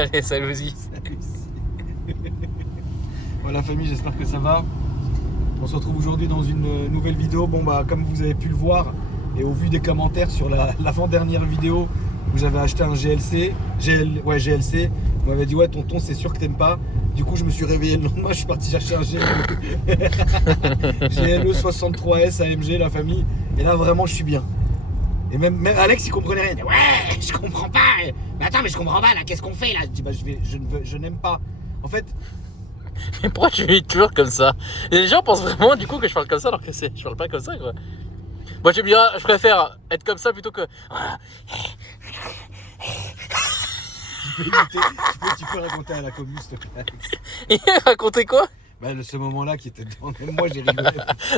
Allez, salut aussi. Salut. Voilà famille, j'espère que ça va. On se retrouve aujourd'hui dans une nouvelle vidéo. Bon bah comme vous avez pu le voir et au vu des commentaires sur l'avant-dernière vidéo où j'avais acheté un GLC, GLC, on m'avait dit ouais tonton c'est sûr que t'aimes pas. Du coup je me suis réveillé le lendemain, je suis parti chercher un GLE 63S AMG la famille. Et là vraiment je suis bien. Et même Alex il comprenait rien. Il dit, ouais je comprends pas. Mais attends mais je comprends pas là, qu'est-ce qu'on fait là? Je dis bah je n'aime pas. En fait. Mais pourquoi tu es toujours comme ça? Et les gens pensent vraiment du coup que je parle comme ça alors que je parle pas comme ça quoi. Moi tu me diras, je préfère être comme ça plutôt que... Tu peux raconter à la commune s'il te plaît Alex. Et raconter quoi? Bah ce moment-là qui était dedans, même moi j'ai rigolé.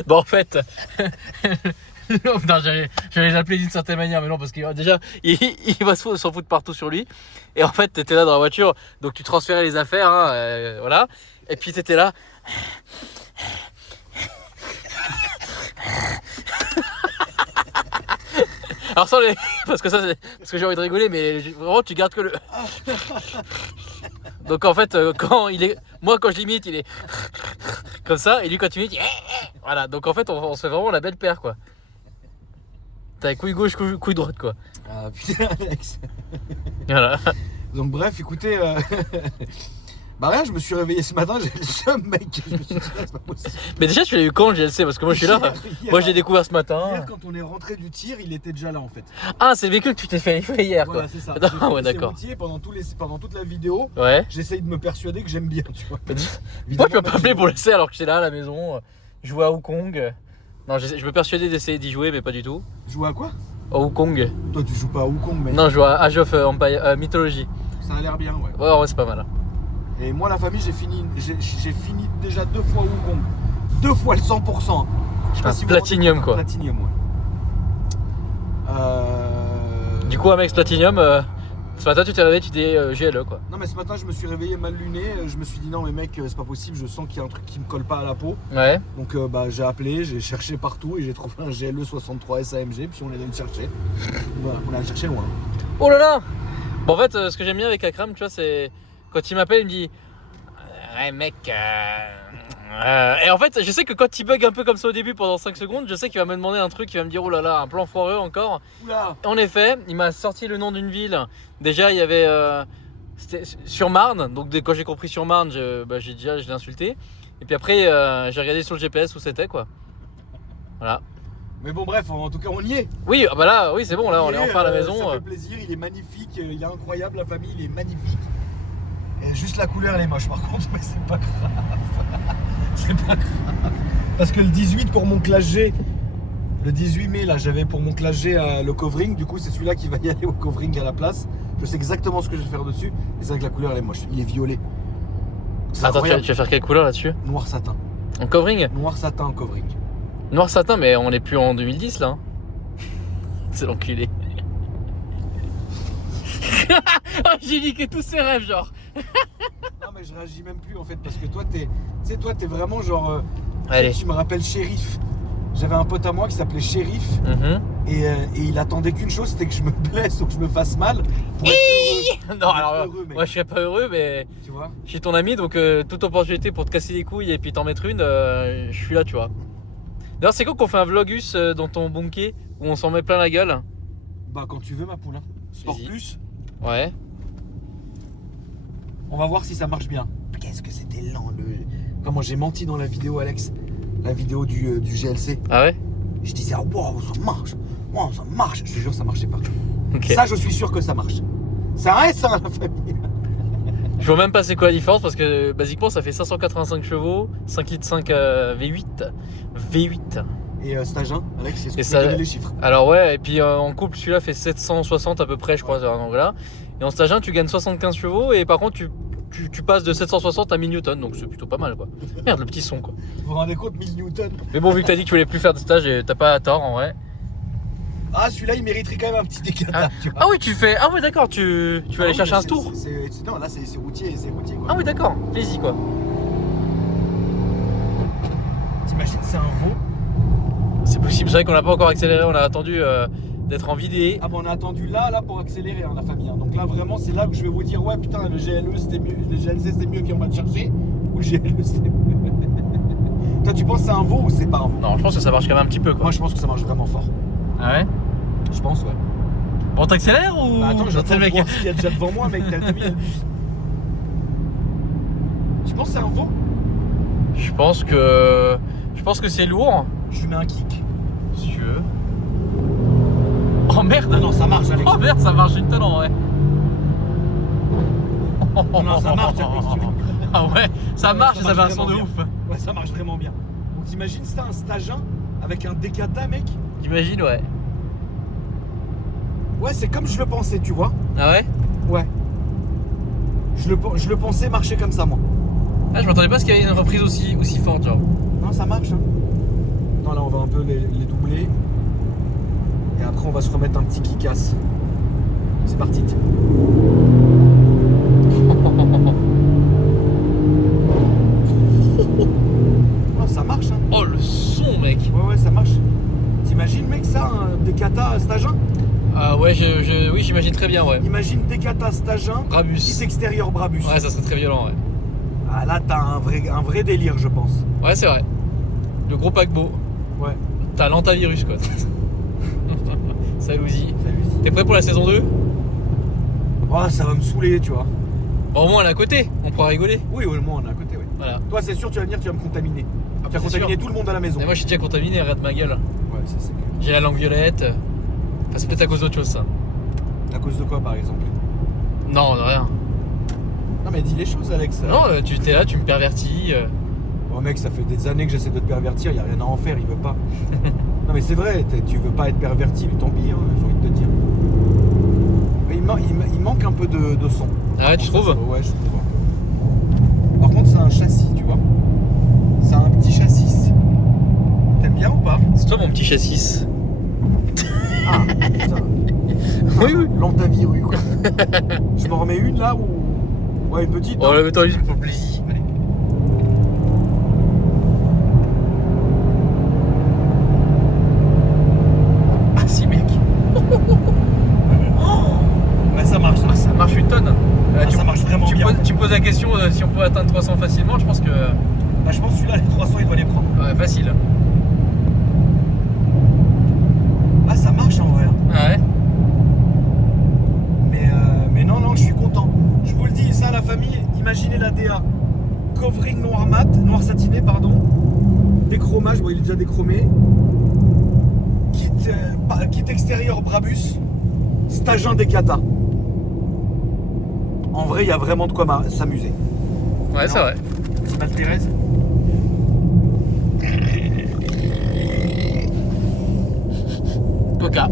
Bon en fait... non, j'allais l'appeler d'une certaine manière, mais non, parce que déjà, il va s'en foutre partout sur lui. Et en fait, t'étais là dans la voiture, donc tu transférais les affaires, hein, voilà. Et puis t'étais là. Alors sans les... parce que j'ai envie de rigoler, mais vraiment tu gardes que le... Donc en fait, quand il est... Moi quand je l'imite, il est... comme ça, et lui quand tu imites, il... Voilà, donc en fait, on se fait vraiment la belle paire, quoi. T'as couille gauche, couille droite, quoi. Ah putain Alex. Voilà. Donc bref, écoutez, bah rien, je me suis réveillé ce matin, j'ai le seum mec. Je me suis dit, c'est pas possible. Mais déjà tu l'as eu quand le GLC? Parce que moi je suis là. Moi j'ai découvert ce matin. Hier quand on est rentré du tir, il était déjà là en fait. Ah c'est le véhicule que tu t'es fait livrer hier, quoi. Voilà c'est ça. Ah ouais d'accord. Pendant toute la vidéo, Ouais. j'essaye de me persuader que j'aime bien, tu vois. Pourquoi tu m'as pas appelé pour le laisser alors que j'étais là à la maison, jouer à Wukong? Non, je me persuadais d'essayer d'y jouer, mais pas du tout. Jouer à quoi? Au Wukong. Toi tu joues pas à Wukong mec. Non, je joue à Age of Empire, Mythology. Ça a l'air bien ouais. Ouais, c'est pas mal. Et moi la famille j'ai fini déjà 2 fois Wukong. 2 fois le 100%. Je sais pas si vous Platinum quoi. Platinum ouais. Du coup Amex Platinum, ce matin tu t'es réveillé, tu dis GLE quoi. Non mais ce matin je me suis réveillé mal luné, je me suis dit non mais mec c'est pas possible, je sens qu'il y a un truc qui me colle pas à la peau. Ouais. Donc bah j'ai appelé, j'ai cherché partout et j'ai trouvé un GLE 63S AMG puis on est allé le chercher. Voilà, on est allé le chercher loin. Oh là là. Bon en fait ce que j'aime bien avec Akram tu vois c'est quand il m'appelle il me dit ouais mec et en fait je sais que quand il bug un peu comme ça au début pendant 5 secondes je sais qu'il va me demander un truc, il va me dire oh là là un plan foireux encore. Oula. En effet il m'a sorti le nom d'une ville. Déjà il y avait c'était sur Marne, donc quand j'ai compris sur Marne je l'ai insulté. Et puis après j'ai regardé sur le GPS où c'était quoi. Voilà. Mais bon bref, en tout cas on y est. Oui bah là oui c'est bon là on est enfin à la maison. Ça fait plaisir, il est magnifique, il est incroyable la famille, il est magnifique. Et juste la couleur elle est moche par contre, mais c'est pas grave. C'est pas grave. Parce que le 18 pour mon classe G, le 18 mai là j'avais pour mon classe G le covering, du coup c'est celui-là qui va y aller au covering à la place. Je sais exactement ce que je vais faire dessus, et c'est vrai que la couleur elle est moche, il est violet. Attends tu vas faire quelle couleur là-dessus? Noir satin. En covering? Noir satin en covering. Noir satin mais on est plus en 2010 là. C'est l'enculé. J'ai niqué tous ses rêves genre. Non mais je réagis même plus en fait parce que toi t'es vraiment genre Allez. Tu me rappelles Shérif. J'avais un pote à moi qui s'appelait Shérif et il attendait qu'une chose, c'était que je me blesse ou que je me fasse mal pour être heureux. Non alors heureux, mec. moi je serais pas heureux mais Tu vois. je suis ton ami donc toute opportunité pour te casser les couilles et puis t'en mettre une, je suis là tu vois. D'ailleurs c'est quoi qu'on fait un vlogus dans ton bunker où on s'en met plein la gueule? Bah quand tu veux ma poule hein. Sport Vas-y. plus. Ouais. On va voir si ça marche bien. Qu'est-ce que c'était lent comment j'ai menti dans la vidéo Alex. La vidéo du GLC. Ah ouais? Je disais waouh ça marche. Waouh ça marche. Je te jure ça marchait pas. Ok. Ça je suis sûr que ça marche. Ça reste ça la famille. Je vois même pas c'est quoi la différence parce que basiquement ça fait 585 chevaux, 5 litres 5 V8. V8. Et stage 1, Alex, est-ce que Et tu ça- peux donner les chiffres? Alors ouais, et puis en couple celui-là fait 760 à peu près je crois, donc voilà. Et en stage 1 tu gagnes 75 chevaux et par contre tu passes de 760 à 1000 Newton, donc c'est plutôt pas mal quoi. Merde le petit son quoi. Vous vous rendez compte, 1000 Newton. Mais bon vu que t'as dit que tu voulais plus faire de stage, et t'as pas tort en vrai. Ah, celui-là, il mériterait quand même un petit décatage, tu vois. Ah oui tu fais, ah ouais d'accord, tu vas aller Ah oui, chercher mais un tour. Non, là, c'est routier, quoi. Ah oui d'accord, plaisir quoi. T'imagines, c'est un veau. C'est possible, c'est vrai qu'on n'a pas encore accéléré, on a attendu d'être en vidéo. Ah bah on a attendu là pour accélérer la famille. Hein. Donc là vraiment c'est là que je vais vous dire ouais putain le GLE c'était mieux, le GLC c'était mieux qu'on va te chercher ou le GLE c'était mieux. Toi tu penses que c'est un veau ou c'est pas un veau? Non, je pense que ça marche quand même un petit peu quoi. Moi je pense que ça marche vraiment fort. Ah ouais? Je pense ouais. Bon, t'accélères ou. Bah attends, j'attends le de mec. voir s'il y a déjà devant moi mec, t'as vu il y a le bus. Tu penses que c'est un veau? Je pense que c'est lourd. Je lui mets un kick. Si tu veux. Oh merde! Ah non ça marche Alex. Oh merde, ça marche une tonne en vrai. Non ça marche Alex. Ah ouais, ça Ouais, marche, ça ça fait un marche son de vraiment ouf. Ouais ça marche vraiment bien. Donc t'imagines c'est un stagin avec un Decata mec? J'imagine, ouais. Ouais c'est comme je le pensais tu vois. Ah ouais? Ouais. Je le pensais marcher comme ça moi. Ah, je m'attendais pas à ce qu'il y ait une reprise aussi forte, genre. Non ça marche hein. Non là on va un peu les doubler. Et après on va se remettre un petit qui casse. C'est parti. Oh ça marche hein. Oh, le son, mec! Ouais ça marche. T'imagines mec ça, un Decata Stagin? Ah ouais, oui, j'imagine très bien, ouais. Imagine Decata Stagin, Brabus. petit extérieur Brabus. Ouais, ça serait très violent, ouais. Ah là t'as un vrai délire je pense. Ouais, c'est vrai. Le gros paquebot. Ouais. T'as l'antavirus, quoi. Salouzi. Salut. T'es prêt pour la saison 2? Oh ça va me saouler tu vois. Bon, au moins, on est à côté. On pourra rigoler. Oui au moins on est à côté oui. Voilà. Toi c'est sûr tu vas venir, tu vas me contaminer. Ah, Tu vas c'est contaminer sûr. tout le monde à la maison. Et moi, je suis déjà contaminé, arrête ma gueule. Ouais ça c'est clair. J'ai la langue violette. Enfin, c'est peut-être à cause d'autre chose, ça. À cause de quoi par exemple? Non, de rien. Non mais dis les choses Alex. Non, tu t'es là, tu me pervertis. Oh mec ça fait des années que j'essaie de te pervertir, y a rien à en faire, il veut pas. Non mais c'est vrai, tu veux pas être perverti, mais tant pis, hein, j'ai envie de te dire. Mais il manque un peu de son. Ah ouais, tu trouves? Ouais je trouve un peu. Par contre c'est un châssis tu vois. C'est un petit châssis. T'aimes bien ou pas? C'est toi mon petit châssis. Ah putain. Oui, oui. L'antavirus quoi. Je m'en remets une là ou. Ouais une petite. Oh, hein. là, mets-toi une pour le plaisir. Allez. Ah, si, mec. Ouais ça marche. Ah, ça marche une tonne. Ah, ça marche vraiment bien. Tu me poses la question si on peut atteindre 300 facilement, je pense que. Bah, je pense que celui-là les 300 il doit les prendre. Ouais, facile. Ah ça marche en vrai. Hein. Ah ouais? Mais non, je suis content. Je vous le dis, ça, la famille, imaginez la DA. Covering noir mat, noir satiné, pardon. Déchromage, bon, il est déjà déchromé. Kit extérieur Brabus. Stagin Decata. En vrai, il y a vraiment de quoi s'amuser. Ouais, c'est Non. vrai. Petite Val Thérèse. Coca.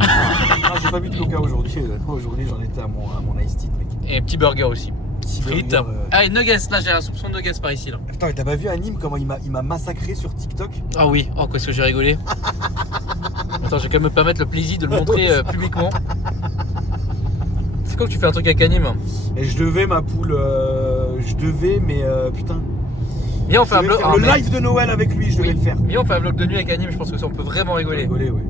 Ah, j'ai pas bu de coca aujourd'hui. Aujourd'hui, j'en étais à mon iced tea, mec. Et un petit burger aussi. Petit Frites. burger, Ah, et nuggets, là j'ai un soupçon de nuggets par ici. Là. Putain, mais t'as pas vu Anime comment il m'a massacré sur TikTok? Ah oui, oh, qu'est-ce que j'ai rigolé. Attends, je vais quand même me permettre le plaisir de le montrer publiquement. C'est quoi que tu fais un truc avec Anime? Et je devais ma poule, mais putain. Viens, on fait Je un devais vlog. faire le live de Noël avec lui, je devais le faire. Viens, on fait un vlog de nuit avec Anime, je pense que ça on peut vraiment rigoler. Rigoler, ouais.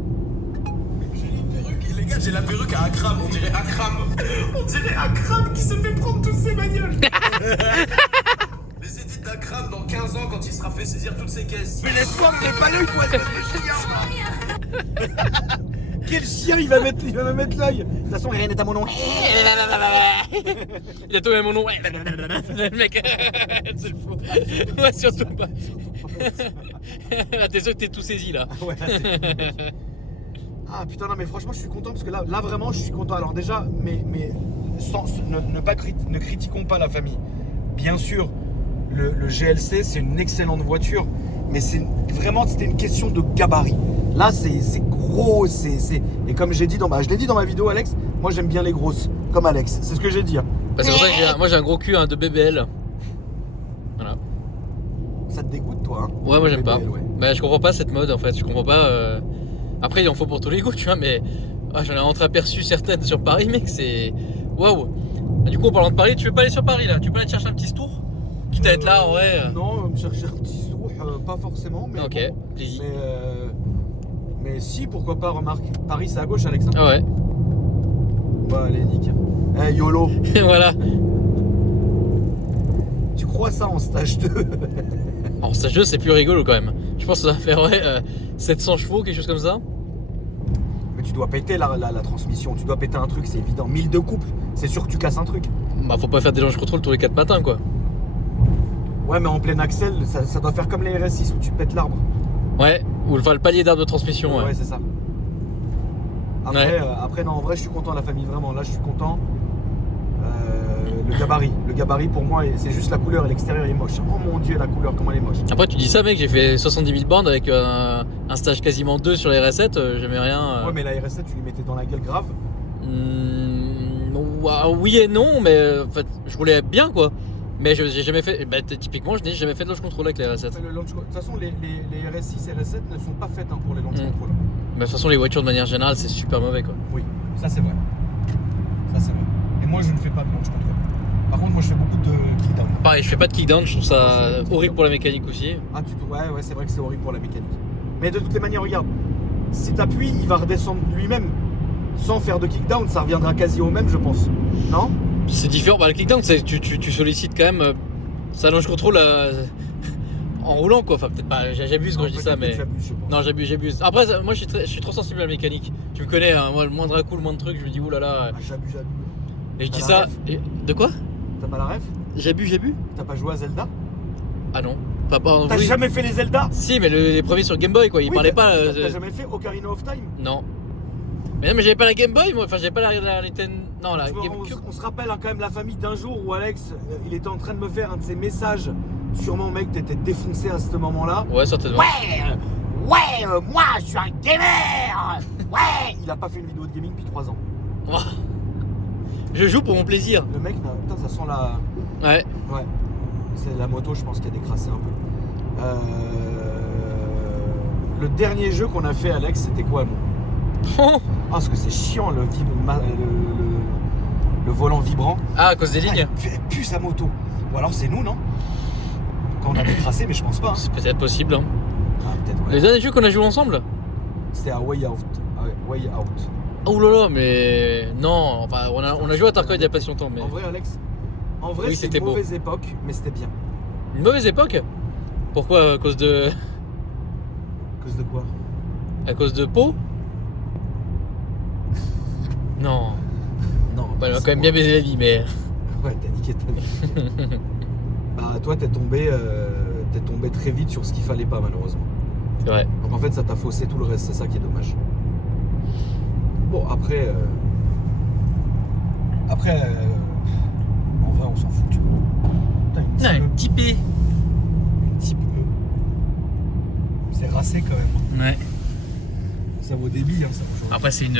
J'ai une perruque, et les gars, j'ai la perruque à Akram, on dirait Akram. On dirait Akram qui se fait prendre toutes ses bagnoles. Les édits d'Akram dans 15 ans quand il sera fait saisir toutes ses caisses. Mais laisse-moi, mais pas l'œil, toi, espèce de chien. Quel chien, il va me mettre l'œil. De toute façon, rien n'est à mon nom. Il a tombé mon nom. Le mec, c'est le fou. Ouais, surtout pas. T'es sûr que t'es tout saisi là. Ouais, là, c'est- Ah putain, non, mais franchement, je suis content parce que là vraiment, je suis content. Alors, déjà, ne critiquons pas la famille. Bien sûr, le GLC, c'est une excellente voiture, mais c'était une question de gabarit. Là, c'est gros, et comme j'ai dit je l'ai dit dans ma vidéo, Alex, moi j'aime bien les grosses, comme Alex, c'est ce que j'ai dit. Hein. Bah, c'est pour ça que moi j'ai un gros cul de BBL. Voilà. Ça te dégoûte, toi, hein? Ouais, moi j'aime pas. Ouais. Bah, je comprends pas cette mode en fait. Je comprends pas. Après, il en faut pour tous les goûts, tu vois, mais j'en ai entreaperçu certaines sur Paris, mec, c'est. Waouh! Du coup, en parlant de Paris, tu veux pas aller sur Paris là? Tu peux aller te chercher un petit tour? Quitte à être là, ouais. Non, me chercher un petit tour, pas forcément, mais. Ok, bon. plaisir. Mais si, pourquoi pas, remarque. Paris, c'est à gauche, Alex. Hein. Ah ouais. Bah, allez, nique. Eh, YOLO. Voilà. Tu crois ça en stage 2? En stage 2, c'est plus rigolo quand même. Je pense que ça va faire 700 chevaux, quelque chose comme ça. Mais tu dois péter la transmission. Tu dois péter un truc, c'est évident. 1000 de couple, c'est sûr que tu casses un truc. Bah, faut pas faire des launch control tous les 4 matins, quoi. Ouais, mais en plein axel, ça doit faire comme les RS6 où tu pètes l'arbre. Ouais, ou le palier d'arbre de transmission, ouais. Ouais, c'est ça. Après, non, en vrai, je suis content, la famille, vraiment. Là, je suis content. Le gabarit, pour moi, c'est juste la couleur et l'extérieur est moche. Oh mon dieu, la couleur, comment elle est moche. Après, tu dis ça, mec, j'ai fait 70 000 bornes avec un stage quasiment 2 sur les RS7, j'aimais rien. Ouais, mais la RS7, tu lui mettais dans la gueule grave. Oui et non, mais en fait, je roulais bien, quoi. Mais j'ai jamais fait. Bah, typiquement, je n'ai jamais fait de launch control avec les RS7. De toute façon, les RS6 et RS7 ne sont pas faites pour les launch control. Mais de toute façon, les voitures de manière générale, c'est super mauvais, quoi. Oui, ça c'est vrai. Ça c'est vrai. Et moi, je ne fais pas de launch control. Par contre, moi, je fais beaucoup de kickdown. Pareil, je fais pas de kickdown, je trouve ça horrible pour la mécanique aussi. Ah, ouais, c'est vrai que c'est horrible pour la mécanique. Mais de toutes les manières, regarde, si t'appuies, il va redescendre lui-même. Sans faire de kickdown, ça reviendra quasi au même, je pense. Non? C'est différent. Bah, le kickdown, tu sollicites quand même ça launch control en roulant, quoi. Enfin, peut-être pas, j'abuse quand je dis ça, mais. Non, j'abuse. Après, moi, je suis trop sensible à la mécanique. Tu me connais, hein, moi, le moindre coup, le moindre truc, je me dis, oulala. Ah, j'abuse. Et je dis ça. De quoi? T'as pas la ref? J'abuse. T'as pas joué à Zelda? Ah non. T'as jamais fait les Zelda? Si, mais les premiers sur Game Boy, quoi. Ils parlaient pas. T'as jamais fait Ocarina of Time? Non. Mais non, mais j'avais pas la Game Boy, moi. Enfin, j'avais pas la Nintendo. Non, la GameCube. On se rappelle quand même la famille d'un jour où Alex, il était en train de me faire un de ses messages. Sûrement, mec, t'étais défoncé à ce moment-là. Ouais, certainement. Ouais, moi, je suis un gamer. Ouais. Il a pas fait une vidéo de gaming depuis 3 ans. Je joue pour mon plaisir. Le mec, putain, ça sent la. Ouais. Ouais. C'est la moto, je pense, qui a décrassé un peu. Le dernier jeu qu'on a fait, Alex, c'était quoi, nous? Parce que c'est chiant le volant vibrant. Ah, à cause des lignes? Elle pue sa moto. Ou alors c'est nous, non? Quand on a décrassé, mais je pense pas. Hein. C'est peut-être possible. Hein. Ah, peut-être, ouais. Les derniers jeux qu'on a joué ensemble? C'était à Way Out. Way Out. Oh là là, mais non. Enfin, on a joué à Tarkov il y a pas si longtemps. Mais... En vrai, Alex, oui, c'est une mauvaise époque, mais c'était bien. Une mauvaise époque? Pourquoi? À cause de. À cause de quoi? À cause de Pau? Non. Non. Bah, elle va quand même bien baiser la vie, mais. Ouais, t'as niqué ta vie. Bah, toi, t'es tombé très vite sur ce qu'il fallait pas, malheureusement. C'est vrai. Donc en fait, ça t'a faussé tout le reste, c'est ça qui est dommage. Bon, après, en vrai, on s'en fout, tu vois. Putain, Un petit P. Une type E. C'est racé quand même. Ouais. Ça vaut des billes, hein, ça. Après, c'est une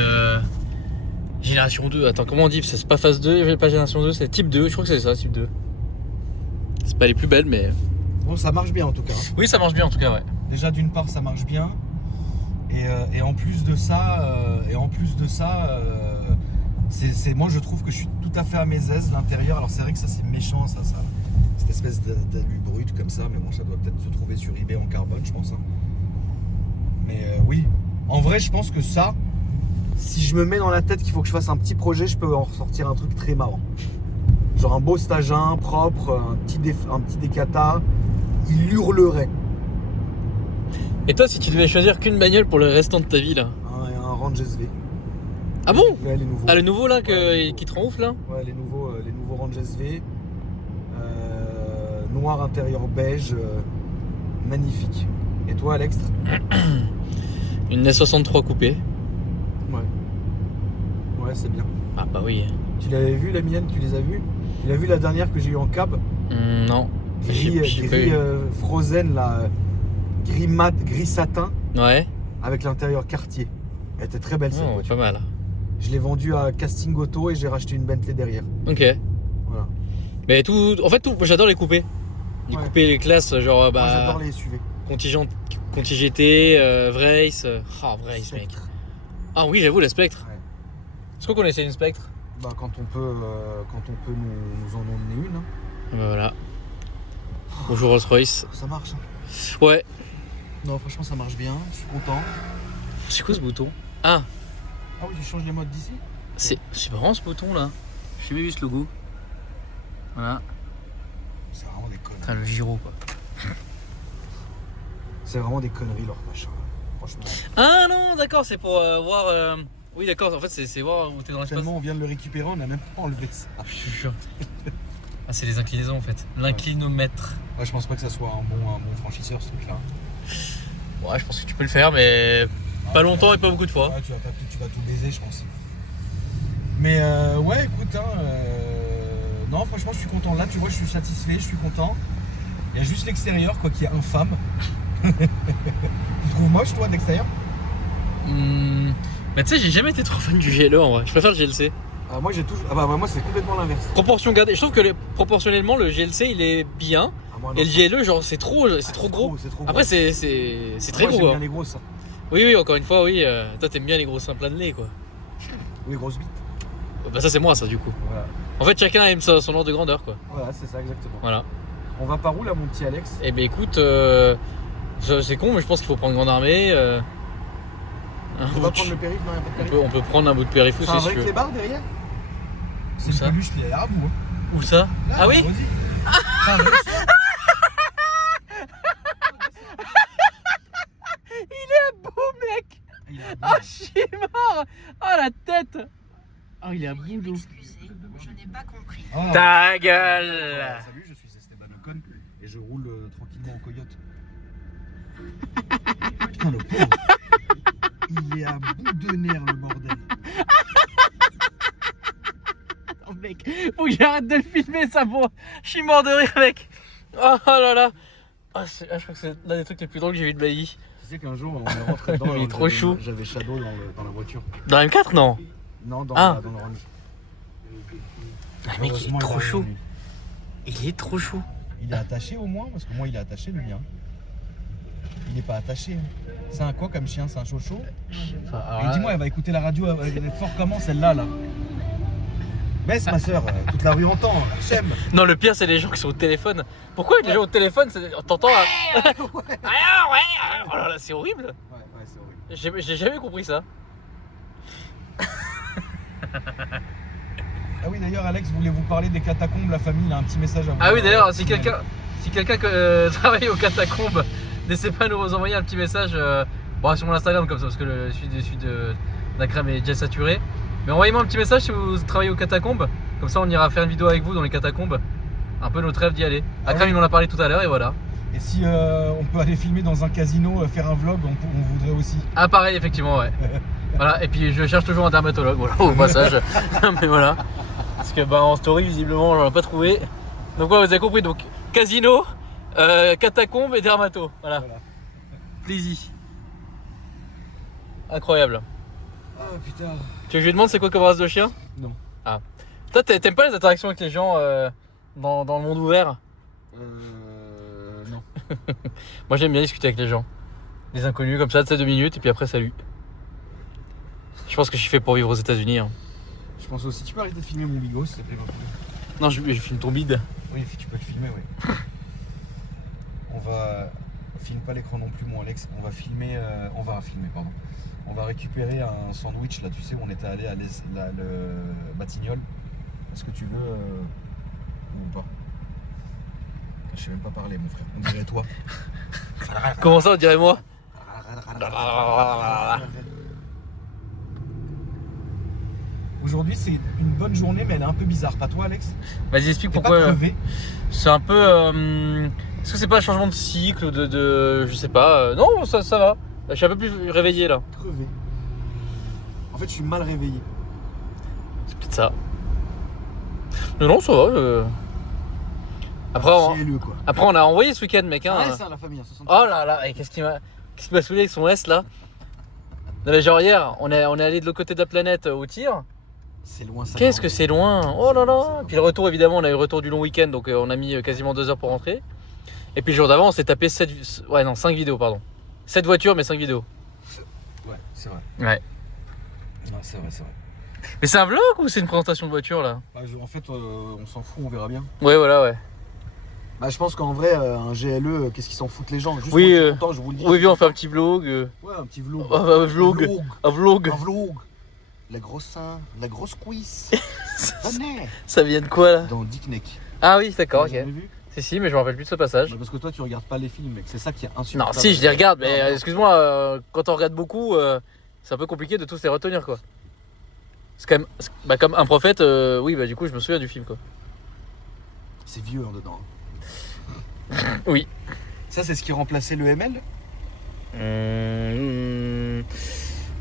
génération 2. Attends, comment on dit? C'est pas phase 2, pas génération 2, c'est type 2. Je crois que c'est ça, type 2. C'est pas les plus belles, mais. Bon, ça marche bien en tout cas. Hein. Oui, ça marche bien en tout cas, ouais. Déjà, d'une part, ça marche bien. Et en plus de ça, moi je trouve que je suis tout à fait à mes aises l'intérieur. Alors c'est vrai que ça c'est méchant, ça cette espèce d'alu brut comme ça, mais bon, ça doit peut-être se trouver sur eBay en carbone, je pense. Hein. Mais oui, en vrai, je pense que ça, si je me mets dans la tête qu'il faut que je fasse un petit projet, je peux en ressortir un truc très marrant. Genre un beau stagin propre, un petit décata, il hurlerait. Et toi, si tu devais choisir qu'une bagnole pour le restant de ta vie là? Un Range SV. Ah bon? Ouais, les nouveaux. Ah, le nouveau là qui te rend ouf là? Ouais, les nouveaux Range SV. Noir intérieur beige. Magnifique. Et toi, Alex? Une S63 coupée. Ouais. Ouais, c'est bien. Ah bah oui. Tu l'avais vu la mienne? Tu les as vues? Tu l'as vu la dernière que j'ai eue en cab? Non. Gris Frozen là. Gris mat, gris satin. Ouais. Avec l'intérieur quartier. Elle était très belle cette voiture. Pas mal. Je l'ai vendue à Casting Auto et j'ai racheté une Bentley derrière. Ok. Voilà. Mais en fait, j'adore les coupés. Les coupés, les classes, genre. Moi j'adore les SUV. Conti GT, Vrace. Vrace, mec. Ah oui, j'avoue, la Spectre. Ouais. Est-ce qu'on connaissait une Spectre? Bah, quand on peut nous en emmener une. Hein. Voilà. Bonjour Rolls Royce. Ça marche. Hein. Ouais. Non, franchement, ça marche bien. Je suis content. C'est quoi ce bouton? Ah, Ah oui, tu changes les modes d'ici? c'est marrant ce bouton là. J'ai jamais vu ce logo. Voilà. C'est vraiment des conneries. Putain, le gyro quoi. C'est vraiment des conneries leur machin. Franchement. Ah non, d'accord, c'est pour voir. Oui, d'accord, en fait, c'est voir où t'es dans l'espace. Tellement on vient de le récupérer, on a même pas enlevé ça. Je suis sûr. Ah, c'est les inclinaisons en fait. L'inclinomètre. Ouais, je pense pas que ça soit un bon franchisseur ce truc là. Ouais, je pense que tu peux le faire, mais pas longtemps et pas beaucoup de fois. Ouais, tu vas tout baiser, je pense. Mais ouais, écoute, non, franchement, je suis content. Là, tu vois, je suis satisfait, je suis content. Il y a juste l'extérieur, quoi, qui est infâme. Tu trouves moche, toi, de l'extérieur? Mais tu sais, j'ai jamais été trop fan du GLE en vrai. Je préfère le GLC. Moi, j'ai toujours. Ah bah, moi, c'est complètement l'inverse. Proportion gardée. Je trouve que proportionnellement, le GLC il est bien. Ah, moi, non, Et le GLE, genre, c'est trop gros. C'est trop gros. Après, c'est très moi, gros. j'aime Hein. bien les grosses. Oui, encore une fois, oui. Toi, t'aimes bien les gros seins pleins de lait, quoi. Oui, grosses bites. Bah, ça, c'est moi, ça, du coup. Voilà, En fait, chacun aime son ordre de grandeur, quoi. voilà, c'est ça, exactement. Voilà. On va par où, là, mon petit Alex? Eh ben, écoute, c'est con, mais je pense qu'il faut prendre grande armée. On va prendre le périph', non, il y a pas de périph'. On peut prendre un bout de périph' C'est aussi, un si vrai tu veux. clébard derrière? C'est ça une peluche qui est à bout, hein. Où ça? Là, Ah oui? vas-y. C'est un vrai chien. Il est à bout, mec! Il est à bout. Ah, je suis mort! Ah, la tête! Ah, il est à bout d'eau. Excusez, je n'ai pas compris. Ah. Ta gueule! Salut, je suis Esteban Ocon et je roule tranquillement en coyote. Putain, le pauvre. Il est à bout de nerfs, le bordel. Oh, mec, faut que j'arrête de le filmer, ça vaut. Je suis mort de rire, mec! Oh là là! Ah, je crois que c'est l'un des trucs les plus drôles que j'ai vu de ma vie. Tu sais qu'un jour, on est rentré dedans. Il est trop chou. J'avais Shadow dans la voiture. Dans la M4, non? Non, dans, Ah. dans le Rami. Ah, mec, il est Heureusement, trop a chaud. revenu. Il est trop chaud. Il est attaché au moins, parce que moi, il est attaché, le mien. Il n'est pas attaché. Hein. C'est un quoi comme chien? C'est un chocho? Et dis-moi, elle va écouter la radio fort comment celle-là là? Baisse ma soeur, toute la rue entend, j'aime. Non, le pire, c'est les gens qui sont au téléphone. Pourquoi les gens au téléphone, t'entends là? Ah ouais! Oh là là, c'est horrible. Ouais, c'est horrible. J'ai jamais compris ça. Ah oui, d'ailleurs, Alex voulait vous parler des catacombes, la famille, il a un petit message à vous. Ah oui, d'ailleurs, si quelqu'un travaille aux catacombes, n'hésitez pas à nous envoyer un petit message sur mon Instagram comme ça, parce que celui d'Akram est déjà saturé. Mais envoyez-moi un petit message si vous travaillez aux catacombes, comme ça on ira faire une vidéo avec vous dans les catacombes. Un peu notre rêve d'y aller. Ah Akram oui. il m'en a parlé tout à l'heure et voilà. Et si on peut aller filmer dans un casino, faire un vlog, on voudrait aussi. Ah pareil, effectivement, ouais. Voilà, et puis je cherche toujours un dermatologue, voilà, au passage. Mais voilà. Parce que en story, visiblement, j'en ai pas trouvé. Donc ouais, vous avez compris, donc casino, catacombes et dermato. Voilà. Plaisir. Incroyable. Oh putain. Tu veux que je lui demande c'est quoi comme race de chien? Non. Ah. Toi, t'aimes pas les interactions avec les gens dans le monde ouvert? Non. Moi, j'aime bien discuter avec les gens. Des inconnus comme ça, tu sais, 2 minutes, et puis après, salut. Je pense que je suis fait pour vivre aux États-Unis. Hein. Je pense aussi, tu peux arrêter de filmer mon bigot s'il te plaît. Non, je filme ton bide. Oui, tu peux le filmer, oui. On va. Filme pas l'écran non plus, mon Alex. On va filmer. On va récupérer un sandwich là, tu sais, où on était allé à le Batignolles. Est-ce que tu veux ou pas? Je sais même pas parler, mon frère. On dirait toi. Comment ça, on dirait moi? Aujourd'hui, c'est une bonne journée, mais elle est un peu bizarre. Pas toi, Alex? Vas-y, explique T'es pourquoi. pas crevé? C'est un peu. Est-ce que c'est pas un changement de cycle ou de. Je sais pas. Non, ça va. Je suis un peu plus réveillé là. Crevé. En fait, je suis mal réveillé. C'est peut-être ça. Non, ça va. Après, on a envoyé ce week-end, mec. Hein. Ouais, ça, la famille, à 60. Oh là là, et qu'est-ce qui m'a saoulé avec son S là? Non, mais genre hier, on est allé de l'autre côté de la planète au tir. C'est loin ça. Qu'est-ce que c'est loin? Oh là là. Puis le retour, évidemment, on a eu le retour du long week-end, donc on a mis quasiment 2 heures pour rentrer. Et puis le jour d'avant, on s'est tapé 5 vidéos, pardon. 7 voitures, mais 5 vidéos. Ouais, c'est vrai. Ouais. Ouais, c'est vrai. Mais c'est un vlog ou c'est une présentation de voiture là? En fait, on s'en fout, on verra bien. Ouais, voilà, ouais. Bah, je pense qu'en vrai, un GLE, qu'est-ce qu'ils s'en foutent les gens? Juste Oui, moi, je suis content, je vous le dis. Oui, viens, on fait un petit vlog. Ouais, un petit vlog. Un vlog. Un vlog. Un vlog. La grosse sein, la grosse cuisse. Venez. Ça vient de quoi là? Dans Dick Neck. Ah oui, d'accord, T'as ok. jamais vu? Si, mais je me rappelle plus de ce passage. Bah, parce que toi, tu regardes pas les films, mec. C'est ça qui est Non, insupportable. si, je les regarde, mais Non, non. excuse-moi, quand on regarde beaucoup, c'est un peu compliqué de tous les retenir, quoi. C'est quand même, bah, comme un prophète, oui, bah du coup, je me souviens du film, quoi. C'est vieux en dedans. Oui. Ça, c'est ce qui remplaçait le ML?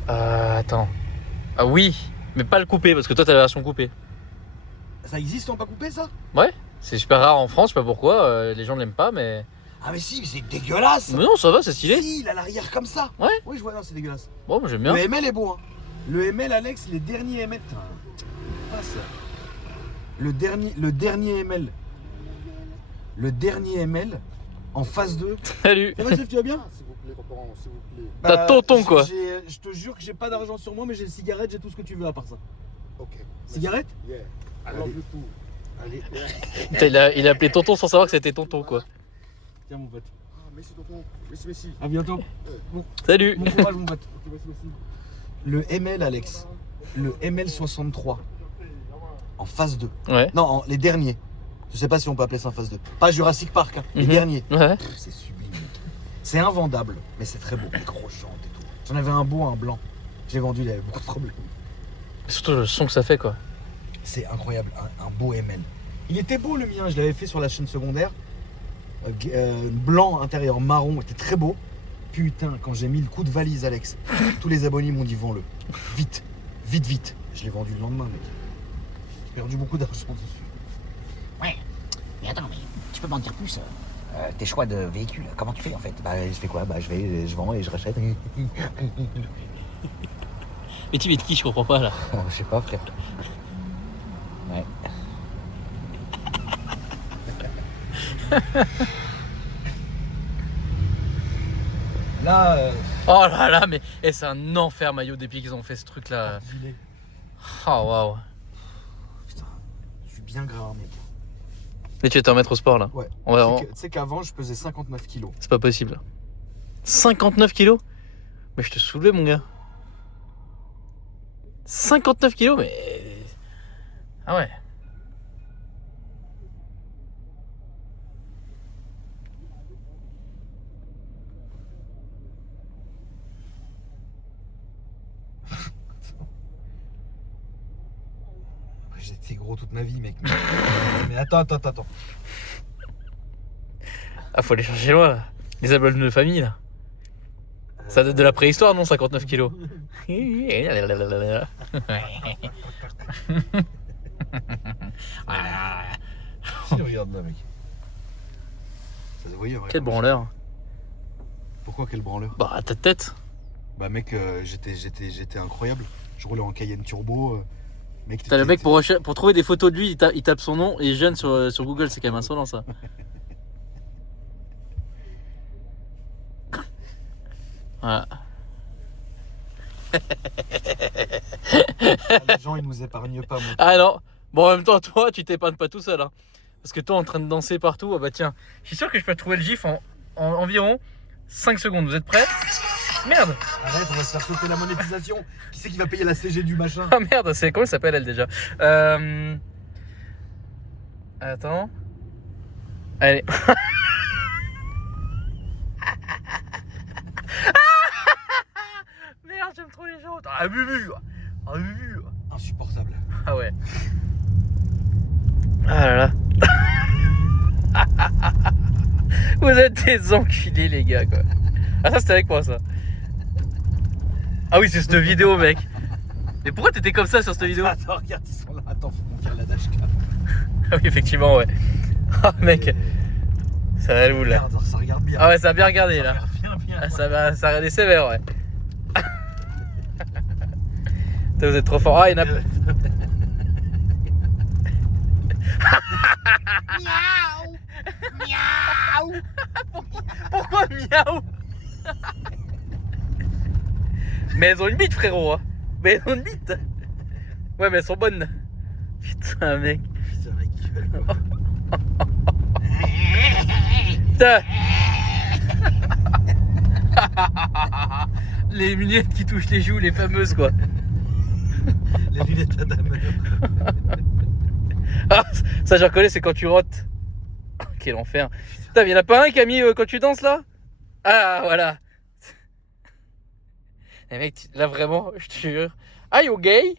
Attends. Ah oui, mais pas le coupé, parce que toi, t'as la version coupée. Ça existe en pas coupé, ça? Ouais, c'est super rare en France, je sais pas pourquoi, les gens ne l'aiment pas, mais... Ah, mais si, mais c'est dégueulasse! Mais non, ça va, c'est stylé. Si, il a l'arrière comme ça. Ouais. Oui, je vois, non, c'est dégueulasse. Bon, moi, j'aime bien. Le ML est beau, hein. Le ML, Alex, les derniers ML. Putain, passe. Le dernier ML. Le dernier ML en phase 2. Salut. Ça va, chef, tu vas bien? S'il vous plaît, papa, s'il vous plaît. T'as tonton, quoi. Je te jure que j'ai pas d'argent sur moi, mais j'ai une cigarette, j'ai tout ce que tu veux à part ça. Ok. Cigarette? Yeah. I love you too. Allez. Putain, il a appelé tonton sans savoir que c'était tonton, quoi. Tiens, mon pote. Ah, merci, tonton. Merci. À bientôt. Salut. Bon courage, mon pote. Ok, merci. Le ML, Alex. Le ML 63. En phase 2. Ouais. Non, les derniers. Je sais pas si on peut appeler ça en phase 2. Pas Jurassic Park, hein. Les Mhm. derniers. Ouais. Pff, c'est sublime. C'est invendable, mais c'est très beau. Les grosses jantes et tout. J'en avais un beau, un blanc. J'ai vendu, il avait beaucoup de problèmes. Surtout le son que ça fait, quoi. C'est incroyable, un beau ML. Il était beau le mien, je l'avais fait sur la chaîne secondaire. Blanc intérieur, marron, était très beau. Putain, quand j'ai mis le coup de valise, Alex, tous les abonnés m'ont dit vends-le. Vite, vite, vite. Je l'ai vendu le lendemain, mec. J'ai perdu beaucoup d'argent dessus. Ouais, mais attends, mais tu peux m'en dire plus tes choix de véhicule, comment tu fais en fait? Bah je fais quoi? Bah je vends et je rachète. Mais tu es de qui, je comprends pas, là. Je sais pas frère. Ouais. Là, Oh là là, mais c'est un enfer, maillot, depuis qu'ils ont fait ce truc-là. gilet. Oh, waouh. Putain, je suis bien gras, mec. Mais tu vas t'en mettre au sport, là. Ouais. On va- Tu sais qu'avant, je pesais 59 kilos. C'est pas possible. 59 kilos? Mais je te soulevais, mon gars. 59 kilos, mais... Ah ouais. J'étais gros toute ma vie, mec. Mais attends. Ah, faut aller chercher loin, là. Les albums de famille, là. Ça date de la préhistoire, non, 59 kilos? Si, regarde là, mec. Ça se voyait, ouais. Quel branleur. Pourquoi quel branleur? Bah, ta tête. Bah, mec, j'étais incroyable. Je roulais en Cayenne Turbo. Mec, T'as le mec pour trouver des photos de lui, il tape son nom et jeune sur Google, c'est quand même insolent, ça. Voilà. Les gens, ils nous épargnent pas, mon. Ah non. Bon, en même temps, toi, tu t'épargnes pas tout seul, hein. Parce que toi, en train de danser partout, ah bah tiens, je suis sûr que je peux trouver le gif en environ 5 secondes. Vous êtes prêts? Merde. Arrête, on va se faire sauter la monétisation. Qui c'est qui va payer la CG du machin? Ah merde, c'est comment elle s'appelle elle déjà? Attends. Allez. Merde, j'aime trop les gens. Ah Bubu. Ah Bubu. Insupportable. Ah ouais. Ah là là. Vous êtes des enculés les gars quoi. Ah ça c'était avec moi ça. Ah oui c'est cette vidéo mec. Mais pourquoi t'étais comme ça sur cette vidéo? Attends, regarde, ils sont là. Attends, faut qu'on tire la dashcam. Ah oui effectivement ouais. Ah mec. Ça va où là? Regarde, ça regarde bien. Ah ouais ça a bien regardé Ça là. regarde bien. Ah, ça a regardé sévère ouais. Putain, vous êtes trop fort. Ah il y en a... Miaou. Miaou. Pourquoi miaou? Mais elles ont une bite frérot hein. Mais elles ont une bite. Ouais mais elles sont bonnes. Putain mec. Putain, la gueule. putain. Les lunettes qui touchent les joues, les fameuses quoi. Les lunettes à dame. Ah, ça je reconnais, c'est quand tu rotes. Quel enfer. Putain, y'en a pas un qui a mis quand tu danses là? Ah, voilà. Les mecs, là vraiment, je te jure. Are you gay?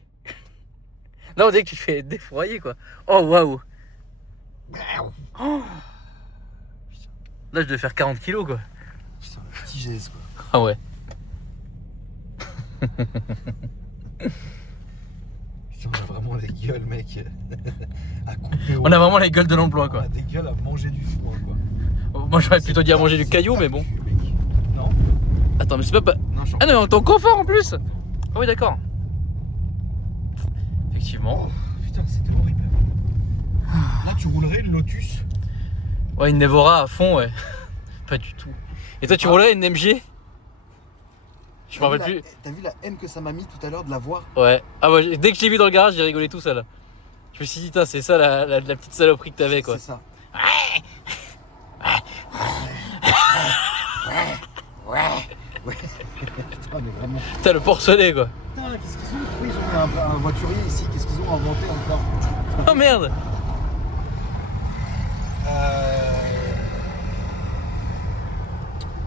Là, on dirait que tu te fais défroyer quoi. Oh, waouh. Oh. Là, je devais faire 40 kilos quoi. Putain, le petit geste quoi. Ah ouais. Putain, on a vraiment des gueules, mec. À couper. On a vraiment les gueules de l'emploi On quoi. a des gueules à manger du foin quoi. Moi, j'aurais plutôt dit à manger du caillou, mais bon. Non, Attends, mais c'est pas. non, je Ah non, ton confort en plus. Ah oui, d'accord. Effectivement. Oh, putain, c'était horrible. Là, tu roulerais une Lotus. Ouais, une Nevora à fond, ouais. Pas du tout. Et toi, tu roulerais une MG? Je me rappelle plus. T'as vu la haine que ça m'a mis tout à l'heure de la voir? Ouais. Ah bah, dès que je l'ai vu dans le garage, j'ai rigolé tout seul. Je me suis dit, c'est ça la petite saloperie que t'avais quoi. C'est ça. Ouais. Putain, mais vraiment. Putain, le porcelet quoi. Putain, qu'est-ce qu'ils ont? Pourquoi ils ont mis un voiturier ici? Qu'est-ce qu'ils ont inventé encore? Oh merde.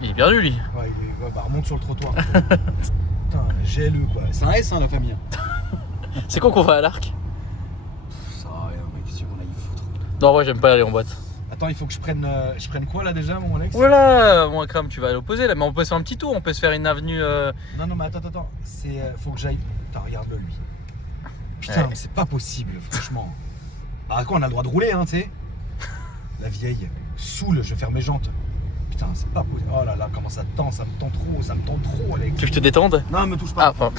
Il est perdu lui. Ouais, bah, remonte sur le trottoir. Putain, GLE quoi. C'est un S, hein, la famille. C'est quoi qu'on va à l'arc? Ça, rien, mec, qu'est-ce qu'on a y foutre? Non, moi j'aime pas aller en boîte. Attends, il faut que je prenne quoi là déjà, mon Alex? Voilà, mon Akram, tu vas à l'opposé là, mais on peut se faire un petit tour, on peut se faire une avenue. Non, mais attends. C'est. Faut que j'aille. Putain, regarde-le lui. Putain, Ouais. mais c'est pas possible, franchement. Ah, quoi, on a le droit de rouler, hein, tu sais? La vieille. Saoule, je vais faire mes jantes. Putain, c'est pas possible. Oh là là, comment ça te tend, ça me tend trop, Alex. Tu veux que je te détende? Non, me touche Ah, pas. enfin.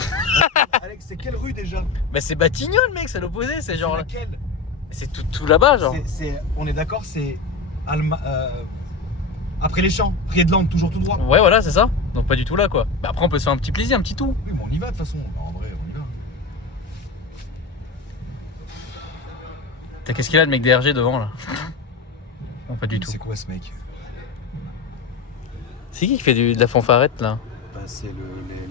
Alex, c'est quelle rue déjà? Bah c'est Batignolles, mec, c'est à l'opposé, c'est genre. laquelle? C'est tout là-bas, genre. On est d'accord, c'est. Après les champs, Friedland, toujours tout droit. Ouais, voilà, c'est ça. Donc pas du tout là, quoi. Bah après, on peut se faire un petit plaisir, un petit tout. Oui, mais on y va de toute façon. Bah, en vrai, on y va. T'as qu'est-ce qu'il a, le mec des RG devant là? Non, pas du tout. C'est quoi ce mec? C'est qui fait de la fanfarette là? Bah, c'est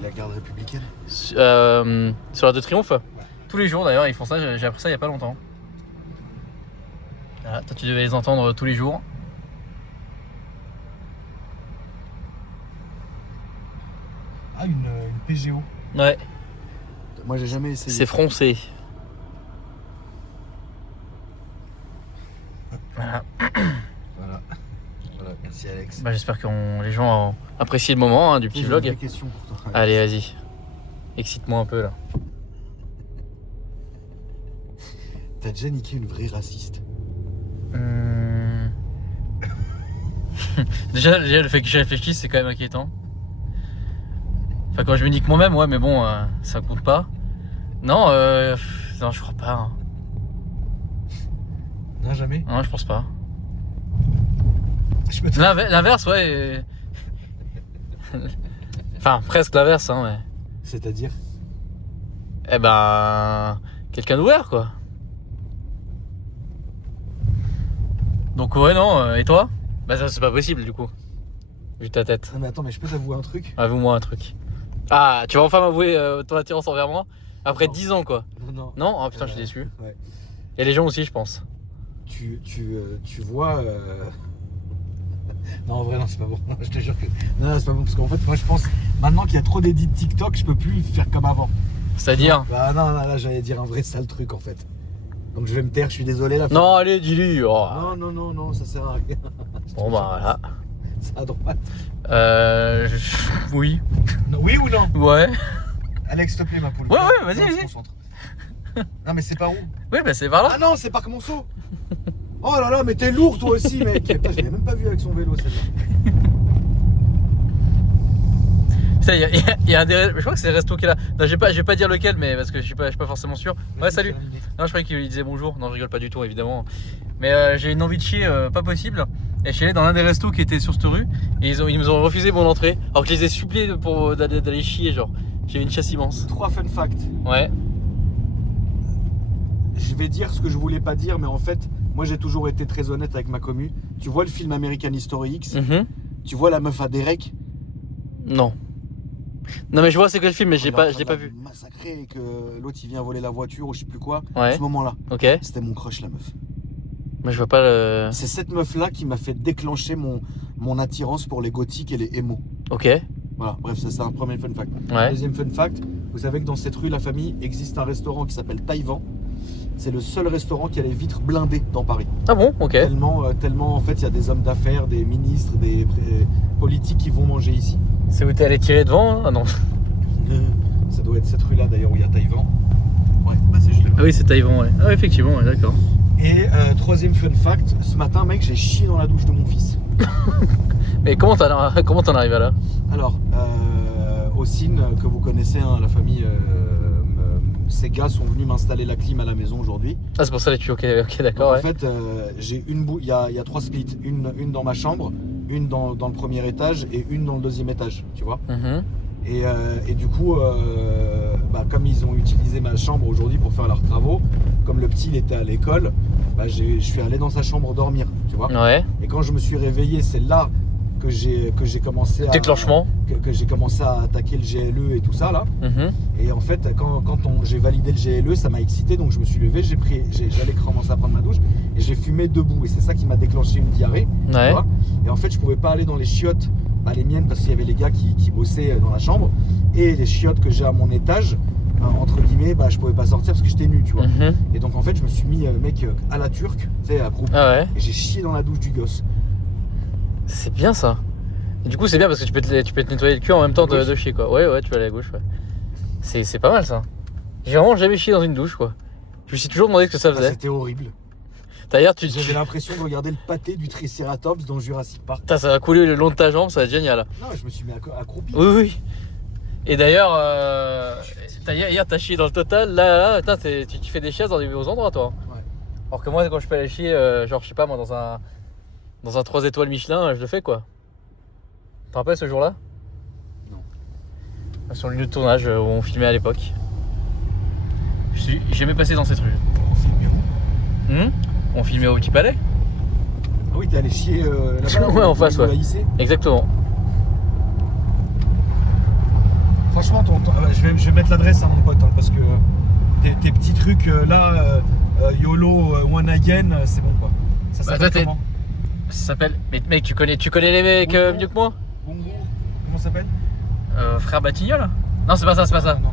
la garde républicaine. Sur l'Arc de Triomphe? Tous les jours d'ailleurs, ils font ça, j'ai appris ça il y a pas longtemps. Voilà, toi tu devais les entendre tous les jours. Ah, une PGO. Ouais, Moi, j'ai jamais essayé. c'est froncé. Voilà. Voilà, merci Alex. Bah, j'espère que les gens ont apprécié le moment hein, du petit J'ai vlog. une vraie question pour toi. Allez, vas-y. Excite-moi un peu là. T'as déjà niqué une vraie raciste? Déjà, le fait que j'y réfléchisse, c'est quand même inquiétant. Enfin, quand je me nique moi-même, ouais, mais bon, ça compte pas. Non, non, je crois pas. Hein. Non, jamais. Non, je pense pas. Je peux te... L'inverse, ouais. Enfin, presque l'inverse, hein, ouais. C'est-à-dire? Eh ben, quelqu'un d'ouvert, quoi. Donc, ouais, non, et toi? Bah, ça, c'est pas possible, du coup. Vu ta tête. Non, mais attends, mais je peux t'avouer un truc? Avoue-moi un truc. Ah, tu vas enfin m'avouer ton attirance envers moi? Après Non. 10 ans, quoi. Non. Non? Ah, putain, je suis déçu. Ouais. Et les gens aussi, je pense. Tu vois. Non, en vrai, non, c'est pas bon. Je te jure que. Non, c'est pas bon. Parce qu'en fait, moi, je pense. Maintenant qu'il y a trop d'édits TikTok, je peux plus faire comme avant. C'est-à-dire? Bah, non, là, j'allais dire un vrai sale truc, en fait. Donc, je vais me taire, je suis désolé, là. Non, allez, dis-lui. Oh. Non, ça sert à rien. Bon, bah, voilà. C'est à droite. Oui. Non, oui ou non? Ouais. Alex, s'il te plaît, ma poule. Ouais, vas-y, On se vas-y. concentre. Non, mais c'est par où? Oui, bah, c'est par là. Ah non, c'est Parc Monceau. Oh là là, mais t'es lourd toi aussi, mec. Putain, je l'ai même pas vu avec son vélo, celle-là. Ça, il y a un des. Je crois que c'est le resto qui est là. Non, je vais pas dire lequel, mais parce que je suis pas forcément sûr. Ouais, salut. Non, je croyais qu'il disait bonjour. Non, je rigole pas du tout, évidemment. Mais j'ai une envie de chier pas possible. Et je suis allé dans l'un des restos qui était sur cette rue. Et ils nous ont refusé mon entrée. Alors que je les ai suppliés d'aller chier, genre. J'ai eu une chasse immense. 3 fun facts. Ouais. Je vais dire ce que je voulais pas dire, mais en fait, moi j'ai toujours été très honnête avec ma commu. Tu vois le film American History X, Mhm. tu vois la meuf à Derek. Non. Non, mais je vois c'est quel film, mais Il je est l'ai en pas, train je l'ai de pas la vu. massacrer et que l'autre il vient voler la voiture ou je sais plus quoi. À Ouais. ce moment-là, Ok. c'était mon crush la meuf. Mais je vois pas le. C'est cette meuf là qui m'a fait déclencher mon attirance pour les gothiques et les émos. Ok. Voilà, bref, ça c'est un premier fun fact. Ouais. Deuxième fun fact, vous savez que dans cette rue La Famille existe un restaurant qui s'appelle Taïwan. C'est le seul restaurant qui a les vitres blindées dans Paris. Ah bon, ok. Tellement en fait il y a des hommes d'affaires, des ministres, des politiques qui vont manger ici. C'est où t'es allé tirer devant? Ah non. Ça doit être cette rue là d'ailleurs où il y a Taïwan. Ouais, bah c'est juste là. Ah oui, c'est Taïwan, ouais. Ah, effectivement, ouais, d'accord. Et troisième fun fact, ce matin mec j'ai chié dans la douche de mon fils. Mais comment t'en arrives à là? Alors, Ossine, que vous connaissez, hein, la famille, ces gars sont venus m'installer la clim à la maison aujourd'hui. Ah, c'est pour ça les tuyaux, ok, d'accord, En ouais. fait, j'ai il y a 3 splits, une dans ma chambre, une dans le premier étage et une dans le deuxième étage, tu vois. Mhm. Et du coup, comme ils ont utilisé ma chambre aujourd'hui pour faire leurs travaux, comme le petit il était à l'école, je suis allé dans sa chambre dormir, tu vois. Ouais. Et quand je me suis réveillé, c'est là que j'ai commencé à Déclenchement. que j'ai commencé à attaquer le GLE et tout ça là. Mhm. Et en fait, quand j'ai validé le GLE, ça m'a excité, donc je me suis levé, j'allais commencer à prendre ma douche et j'ai fumé debout. Et c'est ça qui m'a déclenché une diarrhée. Tu Ouais. vois. Et en fait, je pouvais pas aller dans les chiottes, les miennes, parce qu'il y avait les gars qui bossaient dans la chambre et les chiottes que j'ai à mon étage. Entre guillemets, je pouvais pas sortir parce que j'étais nu, tu vois. Mhm. Et donc en fait, je me suis mis à la turque, tu sais, accroupi, Ah ouais. et j'ai chié dans la douche du gosse. C'est bien ça. Et du coup, c'est bien parce que tu peux te nettoyer le cul en même temps À gauche. de chier, quoi. Ouais, tu vas aller à gauche, ouais. C'est pas mal ça. J'ai vraiment jamais chié dans une douche, quoi. Je me suis toujours demandé ce que ça faisait. C'était horrible. D'ailleurs, J'avais l'impression de regarder le pâté du Triceratops dans Jurassic Park. Putain, ça va couler le long de ta jambe, ça va être génial. Non, je me suis mis accroupi. Oui, oui. Et d'ailleurs, hier t'as chié dans le total. Là, putain, tu fais des chiasses dans des beaux endroits, toi. Ouais. Alors que moi, quand je peux aller chier, genre, je sais pas, moi, dans un 3 étoiles Michelin, je le fais, quoi. Tu te rappelles ce jour-là? Non. Sur le lieu de tournage où on filmait à l'époque. Je suis jamais passé dans cette rue. On filme où On filmait au Petit Palais? Ah oui, t'es allé chier là-bas. Ouais, en face, ouais. Lycée. Exactement. Franchement, je vais mettre l'adresse à mon pote, hein, parce que tes petits trucs là, YOLO, One Again, c'est bon quoi. Ça Bah, s'appelle toi, comment? Ça s'appelle. Mais mec, tu connais les mecs Bongo. mieux que moi? Bongo. Comment ça s'appelle? Frère Batignolles? Non, c'est pas ça. Non.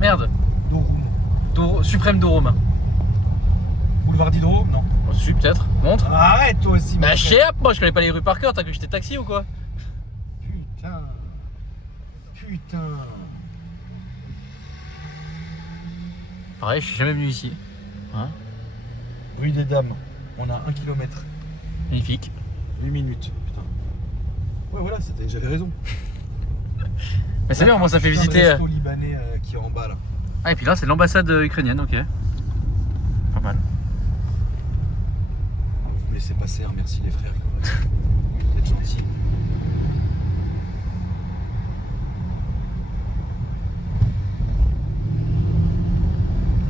Merde. Dorum. Suprême Dorum. Boulevard d'Hydro? Non. Oh, si, peut-être. Montre. Arrête toi aussi. Bah, mon je frère. sais, moi je connais pas les rues par cœur, t'as cru que j'étais taxi ou quoi? Putain. Pareil, je suis jamais venu ici. Hein? Rue des Dames. On a 1 km. Magnifique. 8 minutes. Putain. Ouais, voilà, j'avais raison. Mais c'est bien, moi ça fait Putain de visiter. resto libanais qui est en bas là. Ah, et puis là, c'est l'ambassade ukrainienne, ok. Pas mal. Vous me laissez passer, hein, merci les frères. Vous êtes gentils.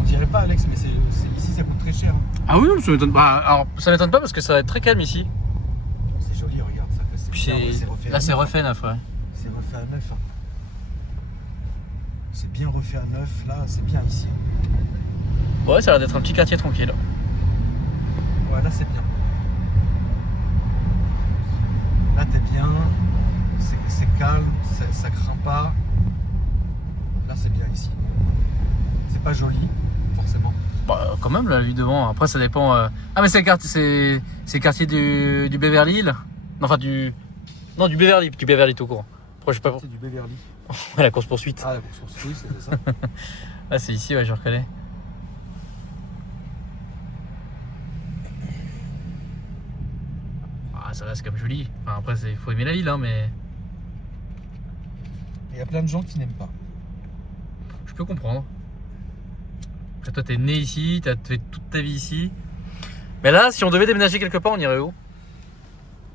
On dirait pas Alex, mais ici ça coûte très cher. Hein. Ah oui, ça m'étonne pas. Alors, ça m'étonne pas parce que ça va être très calme ici. C'est joli, regarde ça. Puis bien, ouais, refait là, à c'est neuf, refait hein. neuf, ouais. C'est refait à neuf. Hein. C'est bien refait à neuf, là, c'est bien ici. Ouais, ça a l'air d'être un petit quartier tranquille. Ouais, là c'est bien. Là t'es bien, c'est calme, ça craint pas. Là c'est bien ici. C'est pas joli, forcément. Bah, quand même, la vue devant. Après, ça dépend. Ah, mais c'est le quartier du Beverly Hills. Non, enfin, du Beverly tout court. Après, je sais pas. C'est du Beverly. Ouais, la course poursuite. Ah, la course oui, c'est ça. Ah, c'est ici, ouais, je reconnais. Ah, ça reste comme joli. Enfin, après, il faut aimer la ville, hein, mais Il y a plein de gens qui n'aiment pas. je peux comprendre. Après, toi, t'es né ici, t'as fait toute ta vie ici. Mais là, si on devait déménager quelque part, on irait où?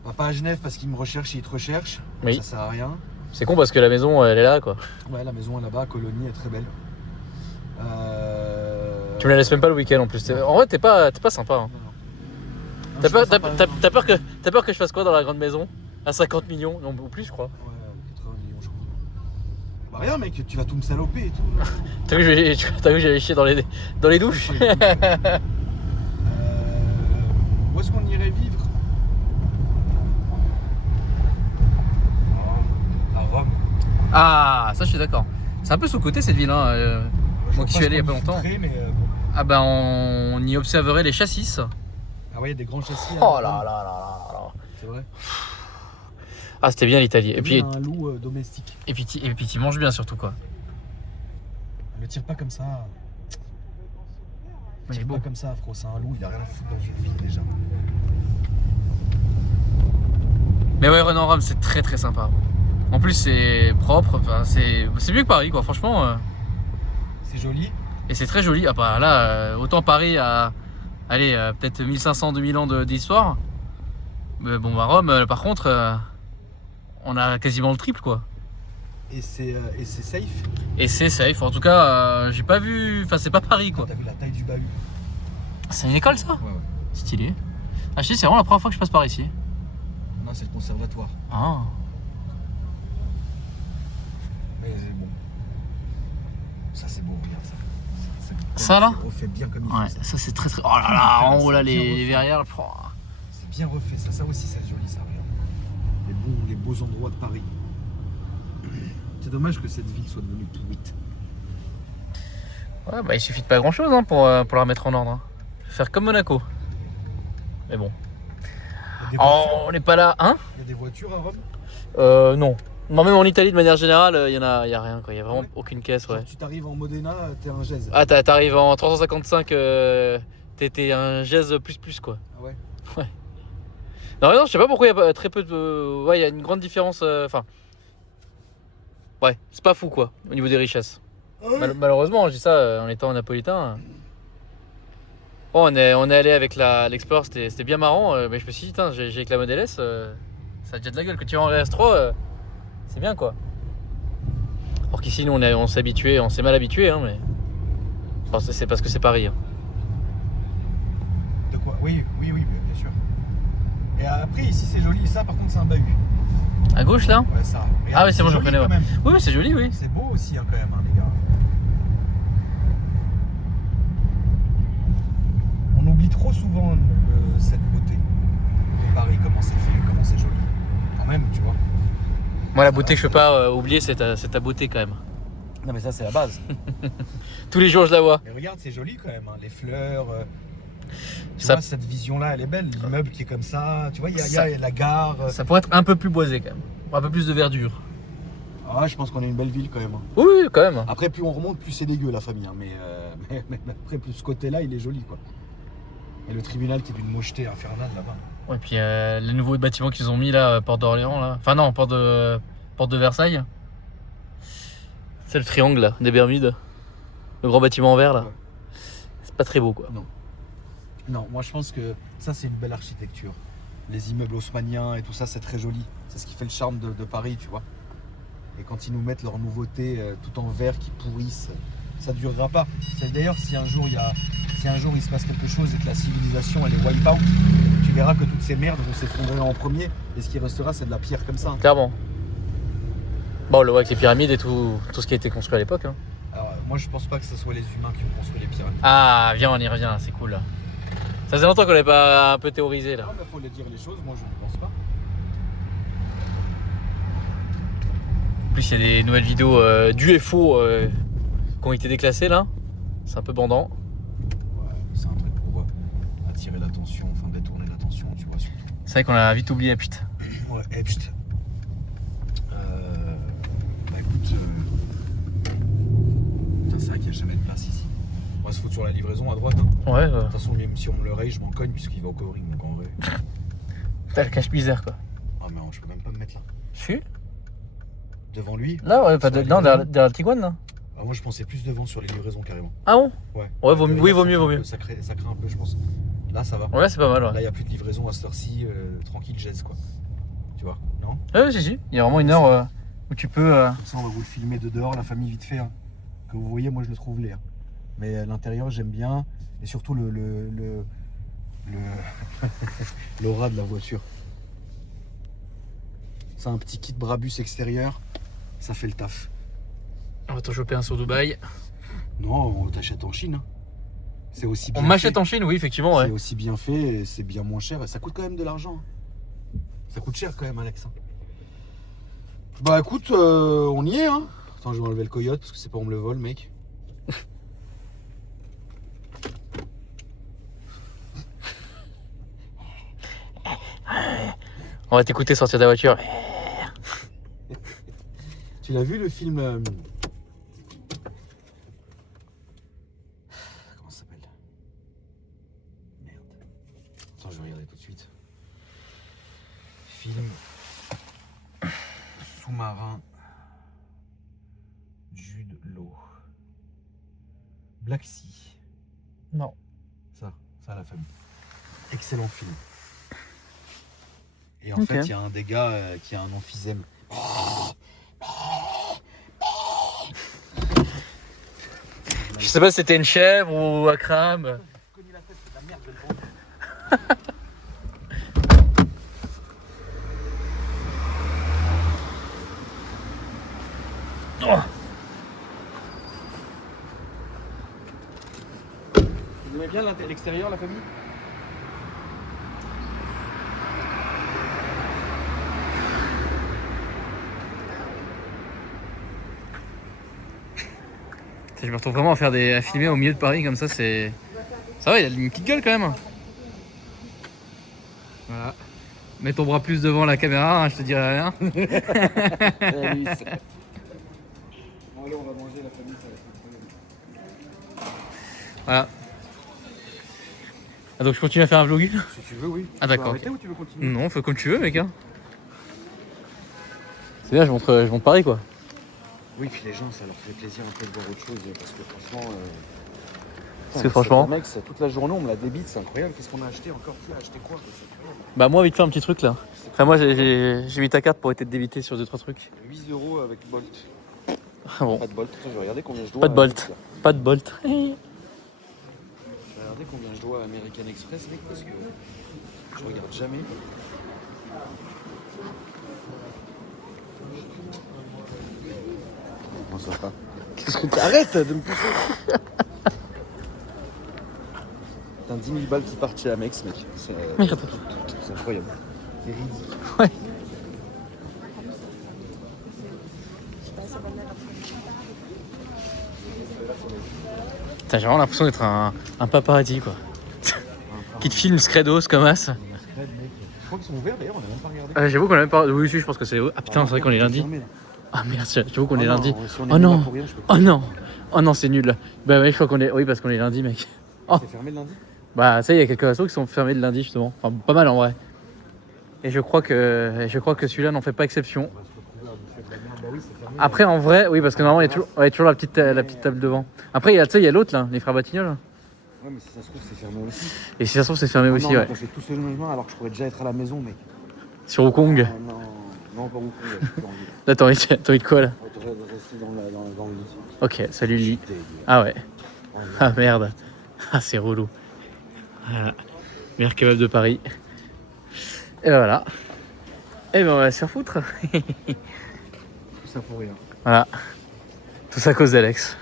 Bah, pas à Genève parce qu'ils me recherchent et ils te recherchent. Oui. Ça sert à rien. C'est con parce que la maison, elle est là, quoi. Ouais, la maison est là-bas, Colonie est très belle. Tu me la laisses même pas le week-end en plus. En vrai, t'es pas sympa. Hein. Non, non. T'as peur que je fasse quoi dans la grande maison? À 50 millions? Non, ou plus, je crois. Ouais, 80 millions, je crois. Bah rien, mec, tu vas tout me saloper et tout. T'as vu, j'allais chier dans les douches? Où est-ce qu'on irait vivre? À Rome. Ah, ça, je suis d'accord. C'est un peu sous-côté cette ville, hein. Moi qui suis allé il y a pas longtemps. Mais bon. Ah bah, on y observerait les châssis. Ah ouais, il y a des grands châssis. Oh là là là là là. C'est vrai. Ah, c'était bien l'Italie. Et puis, un loup domestique. et puis tu manges bien surtout, quoi. Le tire pas comme ça. Il est Tire beau. pas comme ça, Afro. C'est un loup, il a rien à foutre dans une ville déjà. Mais ouais, Renan Rome, c'est très très sympa. En plus, c'est propre. Enfin, c'est mieux que Paris, quoi. Franchement. C'est joli. Et c'est très joli. Ah bah là, autant Paris a, allez, peut-être 1500-2000 ans d'histoire. Mais bon, bah Rome, par contre, on a quasiment le triple, quoi. Et c'est safe. Et c'est safe. En tout cas, j'ai pas vu. Enfin, c'est pas Paris, quoi. T'as vu la taille du bahut? C'est une école, ça? Ouais, ouais. Stylé. Ah, je sais, c'est vraiment la première fois que je passe par ici. Non, c'est le conservatoire. Ah. Mais c'est bon. Ça, c'est beau, regarde ça. Ça, là? C'est refait bien comme il faut. Ouais, Ça. ça c'est très très. Oh là là, en haut là, les verrières. Oh. C'est bien refait. Ça aussi, c'est joli, ça, regarde. Les beaux endroits de Paris. C'est dommage que cette ville soit devenue pourrite. Ouais, bah il suffit de pas grand chose, hein, pour la remettre en ordre. Hein. Faire comme Monaco. Mais bon. Il y a des Oh, voitures, on n'est pas là, hein? il y a des voitures à Rome. Non. Non, même en Italie de manière générale, y a rien, quoi. Y a vraiment Ouais. aucune caisse, ouais. Genre, tu t'arrives en Modena, t'es un gèse. Ah, t'arrives en 355, t'es un gèse plus, quoi. Ah ouais. Non, je sais pas pourquoi il y a très peu de. Ouais, il y a une grande différence. Enfin. Ouais, c'est pas fou, quoi, au niveau des richesses. Malheureusement, je dis ça en étant napolitain. Bon, on est allé avec l'Explore, c'était bien marrant, mais je me suis dit, putain, j'ai avec la Model S, ça a déjà de la gueule. Quand tu vas en RS3, c'est bien, quoi. Alors qu'ici, nous, on s'est habitué, on s'est mal habitué, hein, mais. Enfin, c'est parce que c'est Paris. Hein. De quoi? Oui, bien sûr. Et après, ici, c'est joli. Ça, par contre, c'est un bahut. À gauche, là? Ouais, ça. Regarde, Ah, oui, c'est bon, je joli, reconnais, quand ouais. même. Oui, c'est joli, oui. C'est beau aussi, hein, quand même, hein, les gars. On oublie trop souvent cette beauté de Paris, comment c'est fait, comment c'est joli. Quand même, tu vois. Moi, la beauté que je peux pas oublier, c'est ta beauté, quand même. Non, mais ça, c'est la base. Tous les jours, je la vois. Mais regarde, c'est joli quand même, hein, les fleurs. Tu Ça- vois, cette vision-là, elle est belle. L'immeuble qui est comme ça. Tu vois, il y Ça- a la gare. Ça pourrait être un peu plus boisé, quand même. Un peu plus de verdure. Ah, je pense qu'on a une belle ville quand même. Hein. Oui, quand même. Après, plus on remonte, plus c'est dégueu la famille. Hein. Mais après, plus ce côté-là, il est joli, quoi. Et le tribunal qui est d'une mocheté infernale là-bas. Ouais, puis les nouveaux bâtiments qu'ils ont mis là, porte d'Orléans, là. Enfin, non, porte de Versailles. C'est le triangle, là, des Bermudes. Le grand bâtiment en verre, là. Ouais. C'est pas très beau, quoi. Non, moi je pense que ça, c'est une belle architecture. Les immeubles haussmanniens et tout ça, c'est très joli. C'est ce qui fait le charme de Paris, tu vois. Et quand ils nous mettent leurs nouveautés tout en verre qui pourrissent, ça durera pas. D'ailleurs, si un jour il se passe quelque chose et que la civilisation elle est wipe out, tu verras que toutes ces merdes vont s'effondrer en premier et ce qui restera c'est de la pierre comme ça. Clairement. Bon, on le voit avec les pyramides et tout ce qui a été construit à l'époque. Hein. Alors, moi je pense pas que ce soit les humains qui ont construit les pyramides. Ah, viens, on y revient, c'est cool. Là. Ça faisait longtemps qu'on n'avait pas un peu théorisé, là. Non, mais faut les dire les choses, moi je ne pense pas. En plus, il y a des nouvelles vidéos d'UFO qui ont été déclassées, là. C'est un peu bandant. Ouais, c'est un truc pour attirer l'attention, enfin détourner l'attention, tu vois, surtout. C'est vrai qu'on a vite oublié, putain. Ouais, Epst. Bah écoute, putain, c'est vrai qu'il n'y a jamais de place ici. On va se foutre sur la livraison à droite. Hein. Ouais, De toute façon, même si on me le raye, je m'en cogne puisqu'il va au covering. Donc en vrai. t'as le cache-misère, quoi. Ah, mais je peux même pas me mettre là. Si. Devant lui. Là, ouais, Sur la non, livraison. derrière le Tiguan, là. Ah, moi je pensais plus devant sur les livraisons carrément. Ah bon? Ouais. Ouais, vaut mieux, Derrière, vaut ça mieux, fait vaut un mieux. peu- ça craint un peu, je pense. Là, ça va. Ouais, c'est pas mal, ouais. Là, il n'y a plus de livraison à cette heure-ci, tranquille, jazz quoi. Tu vois? Non? Ouais, si. Il y a vraiment une heure où tu peux. Comme ça, on va vous le filmer de dehors, la famille vite fait. Hein. Que vous voyez, moi je le trouve laid. Hein. Mais l'intérieur, j'aime bien. Et surtout l'aura de la voiture. C'est un petit kit Brabus extérieur, ça fait le taf. On va t'en choper un sur Dubaï. Non, on t'achète en Chine. Hein. C'est aussi On bien m'achète fait. en Chine, oui, effectivement, ouais. C'est aussi bien fait, et c'est bien moins cher et ça coûte quand même de l'argent. Hein. Ça coûte cher quand même, Alex. Hein. Bah écoute, on y est. Hein. Attends, je vais enlever le coyote parce que c'est pas on me le vole, mec. On va t'écouter sortir de la voiture. Tu l'as vu le film comment ça s'appelle? Merde. Attends, je vais regarder tout de suite. Film sous-marin Jude Law. Black Sea. Non. Ça la famille. Excellent film. Et en Ok. fait, il y a un des gars qui a un emphysème. Je sais pas si c'était une chèvre ou Akram. Vous aimez bien l'extérieur, la famille? Je me retrouve vraiment à filmer au milieu de Paris comme ça, c'est. Ça va, il a une petite gueule quand même. Voilà. Mets ton bras plus devant la caméra, hein, je te dirai rien. Bon, allez, on va manger la famille, ça va être incroyable. Voilà. Ah, donc je continue à faire un vlog? Si tu veux, oui. Ah, d'accord. Tu veux arrêter ou tu veux continuer? Non, fais comme tu veux, mec. Hein. C'est bien, je montre Paris quoi. Oui, puis les gens, ça leur fait plaisir un peu de voir autre chose parce que franchement. Parce que franchement. Mec, toute la journée, on me la débite, c'est incroyable. Qu'est-ce qu'on a acheté encore? Qui a acheté quoi? C'est incroyable. Bah, moi, vite fait un petit truc là. Enfin, moi, j'ai mis ta carte pour être débité sur 2-3 trucs. 8 € avec Bolt. Ah bon, Pas de Bolt. Attends, je vais regarder combien je dois. pas de Bolt. Pas de Bolt. Je vais regarder combien je dois à American Express, mec, parce que je regarde jamais. Comment ça va? Qu'est-ce que arrête de me pousser? Putain, 10 000 balles qui partent chez Amex, mec. C'est incroyable. C'est ridicule. Ouais. Putain, j'ai vraiment l'impression d'être un paparazzi quoi. Qui te filme Scredos comme as. Je crois qu'ils sont ouverts d'ailleurs, on a même pas regardé. J'avoue qu'on a même pas. Oui, si, je pense que c'est. Ah putain, c'est vrai qu'on est lundi. Fermé, là. Ah merde, j'avoue qu'on est non, lundi. si on est Oh mis là non. pour rien, je peux pas. Oh non. Oh non, c'est nul. Bah ouais, je crois qu'on est. Oui, parce qu'on est lundi, mec. Oh. C'est fermé le lundi? Bah ça, il y a quelques restos qui sont fermés le lundi justement. Enfin, pas mal en vrai. Et je crois que celui-là n'en fait pas exception. Après, en vrai, oui, parce que normalement, il y a toujours la petite table devant. Après, tu sais, il y a l'autre là, les frères Batignolles. Là. Ouais, mais si ça se trouve, c'est fermé aussi. Et si ça se trouve, c'est fermé aussi, non, ouais. on fait tout ce logement alors que je pourrais déjà être à la maison, mec. Sur Hong Non, non, pas beaucoup. J'ai plus envie. Là, t'as envie de quoi là? On devrait rester dans le lit. Ok, salut Lily. J'étais- Ah ouais. Oh, non. Ah merde. Ah, c'est relou. Voilà. Meilleur kebab de Paris. Et voilà. Et ben, on va se faire foutre. Tout ça pour rien. Voilà. Tout ça à cause d'Alex.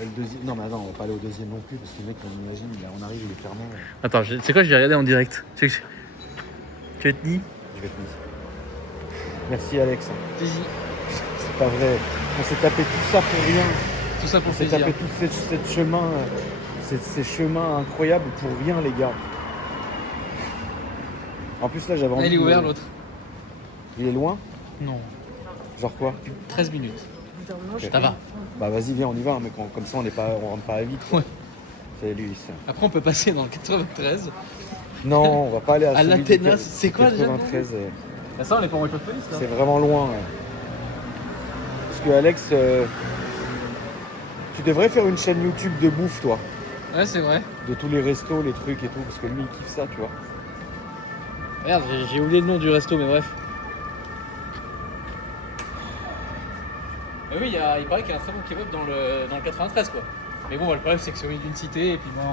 Et le deuxième... Non, mais attends, on va pas aller au deuxième non plus parce que le mec, on imagine, on arrive, il est fermé. Attends, tu sais quoi, je vais regarder en direct. Tu sais que tu vas te dire? Je vais te mettre. Merci, Alex. Vas-y. C'est pas vrai. On s'est tapé tout ça pour rien. Tout ça pour On s'est plaisir. tapé ces chemins incroyables pour rien, les gars. En plus, là, j'avais envie. Il est de- ouvert l'autre. Il est loin? Non. Genre quoi? 13 minutes. Ok. Ça va. Bah vas-y, viens, on y va, mec. Comme ça, on rentre pas à vite. Ouais. Salut. ça. Après, on peut passer dans le 93. Non, on va pas aller à celui du l'Athénas, c'est quoi déjà? 93. Bah ça, on est pas en voiture de police là. C'est vraiment loin. Ouais. Parce que Alex, tu devrais faire une chaîne YouTube de bouffe, toi. Ouais, c'est vrai. De tous les restos, les trucs et tout. Parce que lui, il kiffe ça, tu vois. Merde, j'ai oublié le nom du resto, mais bref. Mais oui, il paraît qu'il y a un très bon kebab dans le 93 quoi. Mais bon, le problème c'est que c'est au milieu d'une cité et puis moi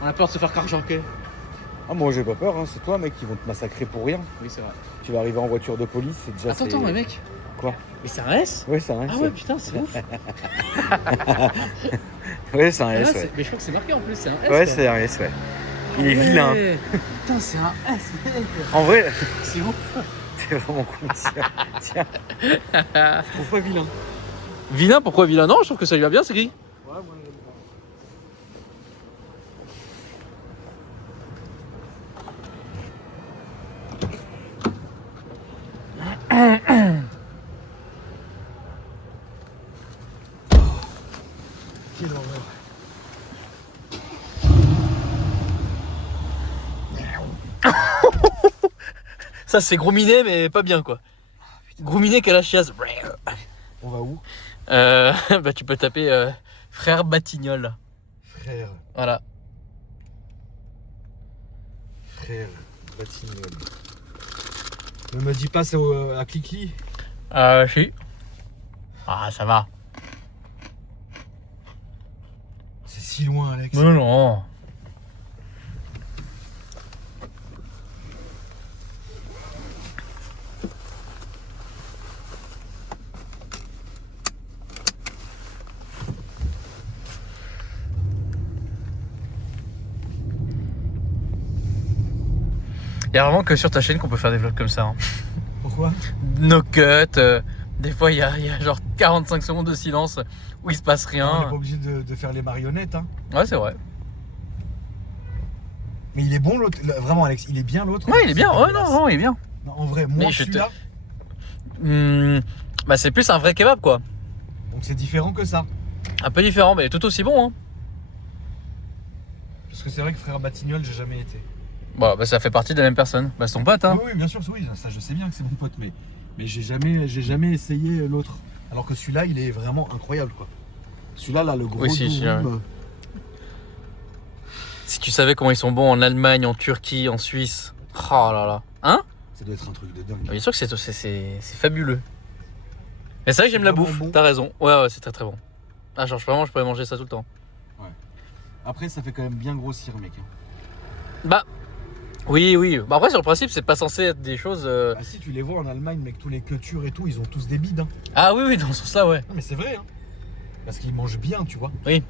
on a peur de se faire carjacker. Ah, moi j'ai pas peur, hein. C'est toi, mec, qui vont te massacrer pour rien. Oui, c'est vrai. Tu vas arriver en voiture de police, c'est déjà. Attends, mais mec. Quoi? Mais c'est un S? Ouais, c'est un S. Ah ouais, putain, c'est ouf. Ouais, c'est un Ah, S, c'est- ouais. Mais je crois que c'est marqué en plus, c'est un S. Ouais, quoi. c'est un S, ouais. Il est Ouais. vilain. Putain, c'est un S, mec. En vrai, C'est ouf. t'es vraiment con. Tiens. Je trouve pas vilain. Vilain, pourquoi vilain? Non, je trouve que ça lui va bien, c'est gris. Ouais, moi j'aime pas. Quelle horreur. Ça, c'est gros minet, mais pas bien, quoi. Gros minet qui a la chiasse. On va où? Bah, tu peux taper frère Batignolles. Frère, Voilà. frère, Batignolles. Ne me dis pas c'est à Cliquely. Si. Ah, ça va. C'est si loin, Alex. Non, non. Il y a vraiment que sur ta chaîne qu'on peut faire des vlogs comme ça. Hein. Pourquoi? No cut. Des fois, il y a genre 45 secondes de silence où il se passe On n'est pas rien. obligé de faire les marionnettes, hein. Ouais, c'est vrai. Mais il est bon l'autre, vraiment Alex, il est bien l'autre. Ouais, il est bien. C'est Ouais, dégueulasse. non, il est bien. Non, en vrai, Mais moi je te- celui-là, Bah, c'est plus un vrai kebab, quoi. donc c'est différent que ça. Un peu différent, mais tout aussi bon. Hein. Parce que c'est vrai que frère Batignolles, j'ai jamais été. Bon, bah, ça fait partie de la même personne. Bah, c'est ton pote, hein. Oui, bien sûr, oui, ça je sais bien que c'est mon pote, mais j'ai jamais essayé l'autre. Alors que celui-là, il est vraiment incroyable, quoi. Celui-là, là, le gros Oui, si, durum, Si tu savais comment ils sont bons en Allemagne, en Turquie, en Suisse. Oh là là. Hein? ça doit être un truc de dingue. Bien sûr que c'est fabuleux. Mais c'est vrai que j'aime la Vraiment bouffe, bon. t'as raison. Ouais, c'est très très bon. Ah, genre vraiment, je pourrais manger ça tout le temps. Après, ça fait quand même bien grossir, mec. Bah, oui. Bah, après, sur le principe, c'est pas censé être des choses. Ah si, tu les vois en Allemagne, mec, tous les cultures et tout, ils ont tous des bides, hein. Ah, oui, dans ce sens-là, ouais. Non, mais c'est vrai, hein. Parce qu'ils mangent bien, tu vois. Oui.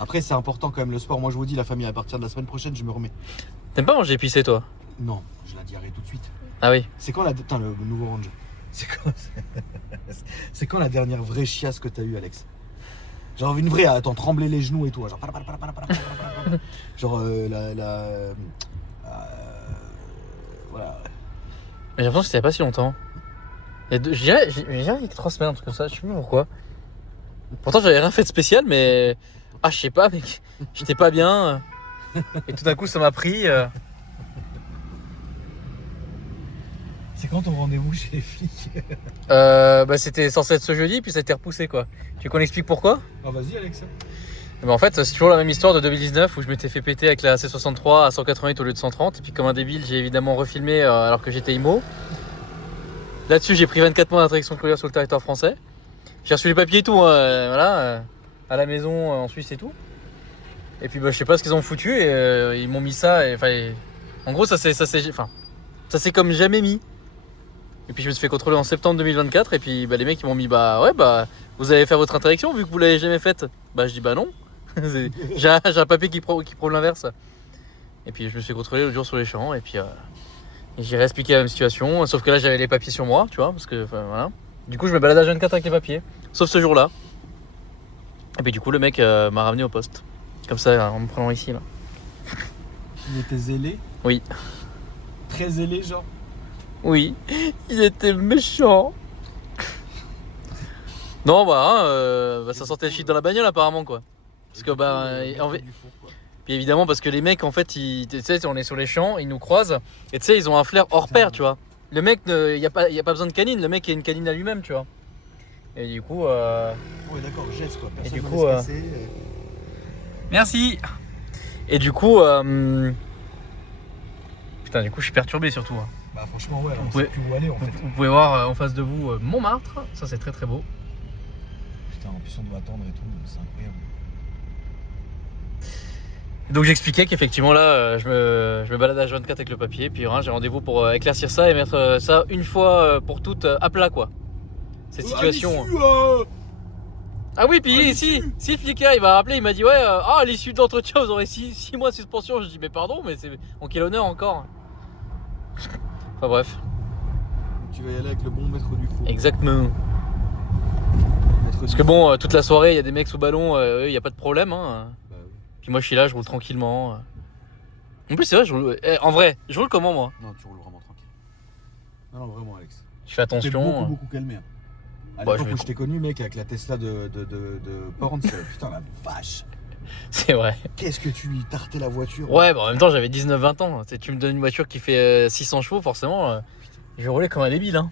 Après, c'est important quand même le sport. Moi, je vous dis, la famille, à partir de la semaine prochaine, je me remets. T'aimes pas manger épicé, toi? Non, j'ai la diarrhée tout de suite. Ah, oui. C'est quand la. Putain, le nouveau range. C'est quand la dernière vraie chiasse que t'as eue, Alex? Genre une vraie, à t'en trembler les genoux et tout. Genre. Genre voilà. Mais j'ai l'impression que c'était il y a pas si longtemps. Je dirais il y a 3 semaines, un truc comme ça, je sais plus pourquoi. Pourtant, j'avais rien fait de spécial, mais. Ah, je sais pas, mec. J'étais pas bien. Et tout d'un coup, ça m'a pris. C'est quand ton rendez-vous chez les filles? Bah, c'était censé être ce jeudi, puis ça a été repoussé, quoi. Tu veux qu'on explique pourquoi? Ah, vas-y, Alex. Bah, en fait, c'est toujours la même histoire de 2019 où je m'étais fait péter avec la C63 à 188 au lieu de 130. Et puis, comme un débile, j'ai évidemment refilmé alors que j'étais IMO. Là-dessus, j'ai pris 24 mois d'interdiction de conduire sur le territoire français. J'ai reçu les papiers et tout, voilà, à la maison en Suisse et tout. Et puis, bah, je sais pas ce qu'ils ont foutu et ils m'ont mis ça. En gros, ça s'est comme jamais mis. Et puis, je me suis fait contrôler en septembre 2024. Et puis, bah, les mecs, ils m'ont mis, bah, ouais, bah, vous allez faire votre interdiction vu que vous l'avez jamais faite. Bah, je dis, bah, non. j'ai un papier qui prouve l'inverse. Et puis, je me suis contrôlé l'autre jour sur les champs. Et puis, j'ai réexpliqué la même situation. Sauf que là, j'avais les papiers sur moi, tu vois, parce que, voilà. Du coup, je me balade à 24 avec les papiers. Sauf ce jour-là. Et puis, du coup, le mec m'a ramené au poste. Comme ça, en me prenant ici, là. Il était zélé? Oui. Très zélé, genre? Oui, il était méchant. Non, bah, ça sentait le shit dans la bagnole, apparemment, quoi. Parce que, puis évidemment, parce que les mecs, en fait, tu sais, on est sur les champs, ils nous croisent. Et tu sais, ils ont un flair hors pair, tu vois. Le mec, il n'y a pas besoin de canine. Le mec, il a une canine à lui-même, tu vois. Et du coup. Ouais, d'accord, geste quoi. Et Personne du ne coup, laisse passer. Merci. Et du coup. Putain, du coup, je suis perturbé surtout. Hein. Bah, franchement, ouais, on pouvez- sait plus où aller en fait. Vous pouvez voir en face de vous Montmartre. Ça, c'est très très beau. Putain, en plus, on doit attendre et tout, c'est incroyable. Donc j'expliquais qu'effectivement là, je me balade à H24 avec le papier, puis hein, j'ai rendez-vous pour éclaircir ça et mettre ça une fois pour toutes à plat quoi. Cette situation. Ah oui, puis si le flicard il m'a rappelé, il m'a dit ouais, à l'issue de l'entretien vous aurez 6 mois de suspension. Je dis mais pardon, mais c'est en quel honneur encore. Enfin bref. Tu vas y aller avec le bon maître du four. Exactement. Parce que bon, toute la soirée il y a des mecs sous ballon, eux il n'y a pas de problème. Hein. Bah oui. Puis moi je suis là, je roule tranquillement. En plus c'est vrai, en vrai, je roule comment moi? Non, tu roules vraiment tranquille. Non, vraiment, Alex. Je fais attention. Beaucoup calmé. Hein. À Bah, l'époque où je t'ai connu, mec, avec la Tesla de Porn, putain la vache. C'est vrai. Qu'est-ce que tu lui tartais la voiture? Ouais, bah en même temps j'avais 19-20 ans. Tu me donnes une voiture qui fait 600 chevaux, forcément, je vais rouler comme un débile. Hein.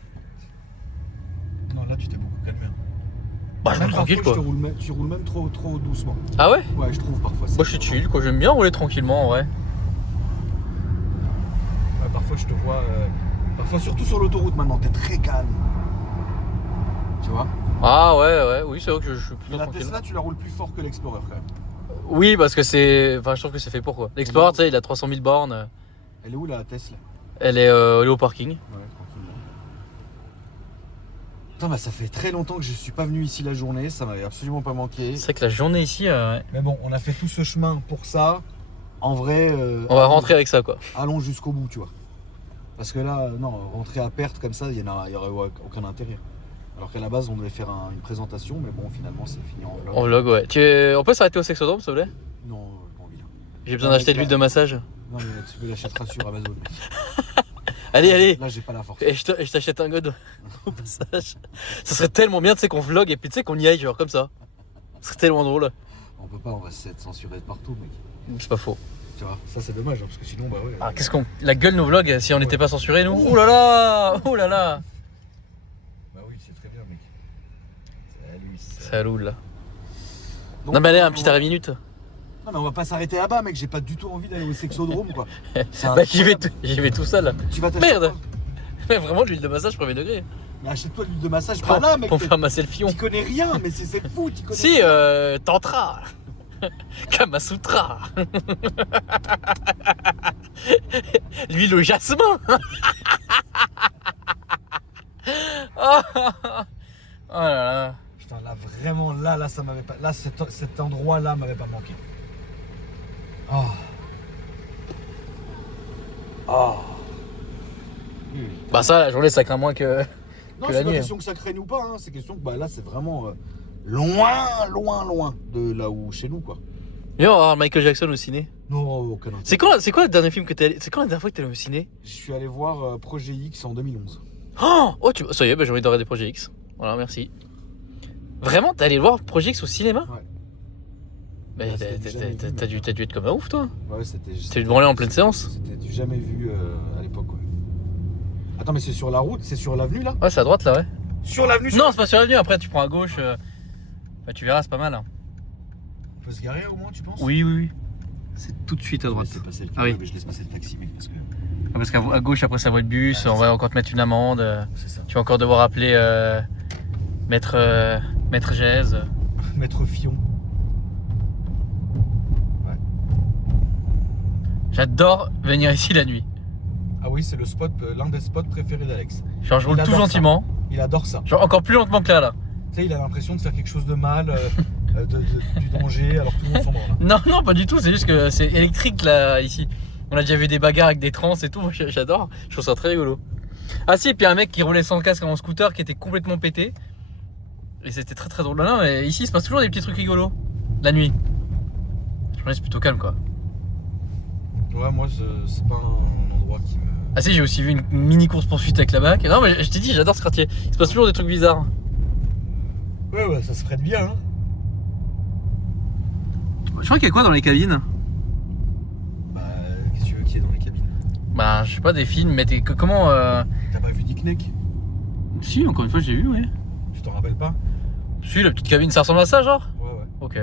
Non, là tu t'es beaucoup calmé. Hein. Bah je roule tranquille quoi. Tu roules même trop doucement. Ah ouais? Ouais, je trouve parfois. Moi je suis chill quoi, j'aime bien rouler tranquillement en vrai. Ouais, parfois je te vois. Parfois surtout sur l'autoroute maintenant, t'es très calme. Tu vois? Ah ouais, oui, c'est vrai que je suis Mais plutôt la tranquille. Tesla, tu la roules plus fort que l'Explorer quand même. Oui, parce que c'est. Enfin, je trouve que c'est fait pour quoi. L'Explorer, tu sais, il a 300 000 bornes. Elle est où la Tesla? Elle est au parking. Ouais, tranquillement. Putain, bah ça fait très longtemps que je suis pas venu ici la journée, ça m'avait absolument pas manqué. C'est vrai que la journée ici, ouais. Mais bon, on a fait tout ce chemin pour ça. En vrai. On va rentrer avec ça quoi. Allons jusqu'au bout, tu vois. Parce que là, non, rentrer à perte comme ça, il n'y aurait aucun intérêt. Alors qu'à la base, on devait faire une présentation, mais bon, finalement, c'est fini en vlog. En vlog, ouais. On peut s'arrêter au sexodrome, s'il te plaît? Non, j'ai pas envie là. J'ai besoin d'acheter de l'huile de massage. Non, mais tu peux l'achèteras sur Amazon. Allez. Là, j'ai pas la force. Et je t'achète un god au passage. Ça serait tellement bien, tu sais, qu'on vlog et puis tu sais, qu'on y aille, genre comme ça. Ça serait tellement drôle. On peut pas, on va s'être censuré de partout, mec. C'est pas faux. Tu vois, ça c'est dommage, hein, parce que sinon, bah ouais. Ah, qu'est-ce qu'on. La gueule, nos vlogs, si on n'était pas censurés, nous. Ouh là là. Bah oui, c'est très bien, mec. Salut. Ça loule là. Donc, Non, mais allez, un petit arrêt minute. Non, mais on va pas s'arrêter là-bas, mec. J'ai pas du tout envie d'aller au sexodrome, quoi. C'est Bah, j'y incroyable. vais tout seul. Tu vas t'acheter Merde. quoi? Mais vraiment, de l'huile de massage premier degré. Mais achète-toi de l'huile de massage, pas là, mec. Pour faire masser le fion. Tu connais rien, mais c'est fou, tu connais Si, rien. Tantra. Kamasutra. L'huile au jasmin. Oh là là. Putain, là, vraiment, là, ça m'avait pas. Là, cet endroit-là m'avait pas manqué. Oh. Oh. Bah ça, la journée, ça craint moins que Non, la c'est pas nuit. question que ça craigne ou pas, hein. C'est question que bah, là, c'est vraiment loin de là où chez nous, quoi. Viens, on va voir Michael Jackson au ciné. Non, aucun intérêt. C'est quoi le dernier film que t'es allé... C'est quand la dernière fois que t'es allé au ciné? Je suis allé voir Projet X en 2011. Oh, ça y est, bah, j'ai envie de regarder Projet X. Voilà, merci. Vraiment, t'es allé voir Projet X au cinéma? Ouais. Bah, Ouais, c'était jamais vu, t'as dû être comme un ouf, toi. Ouais, c'était. T'es branlé en pleine séance? C'était du jamais vu à l'époque, ouais. Attends, mais c'est sur la route, c'est sur l'avenue là? Ouais, c'est à droite là, ouais. Sur l'avenue. Non, c'est pas sur l'avenue, après tu prends à gauche. Bah, tu verras, c'est pas mal. Hein. On peut se garer au moins, tu penses? Oui. C'est tout de suite à droite. Je laisse passer le Ah oui. mais je laisse passer le taxi, mec, parce que. Parce qu'à gauche, après ça voit le bus, Ouais, on va encore te mettre une amende. C'est ça. Tu vas encore devoir appeler Maître Gèze. Maître Fion. Ouais. J'adore venir ici la nuit. Ah oui, c'est l'un des spots préférés d'Alex. Genre, je roule Il tout adore gentiment. Il adore ça. Genre, encore plus lentement que là. Tu sais, il a l'impression de faire quelque chose de mal, du danger, alors que tout le monde s'en branle. Non, pas du tout. C'est juste que c'est électrique là, ici. On a déjà vu des bagarres avec des trans et tout. Moi, j'adore. Je trouve ça très rigolo. Ah si, puis un mec qui roulait sans casque en scooter qui était complètement pété. Et c'était très très drôle. Non, mais ici, il se passe toujours des petits trucs rigolos. La nuit. Je pense que c'est plutôt calme, quoi. Ouais, moi, c'est pas un endroit qui me. Ah si, j'ai aussi vu une mini course poursuite avec la BAC. Non, mais je t'ai dit, j'adore ce quartier. Il se passe toujours des trucs bizarres. Ouais, ça se prête bien, hein. Je crois qu'il y a quoi dans les cabines? Bah, qu'est-ce que tu veux qu'il y ait dans les cabines? Bah, je sais pas, des films, mais comment T'as pas vu Dick Neck? Si, encore une fois, je l'ai vu, ouais. Tu t'en rappelles pas? Si, la petite cabine, ça ressemble à ça, genre? Ouais. Ok.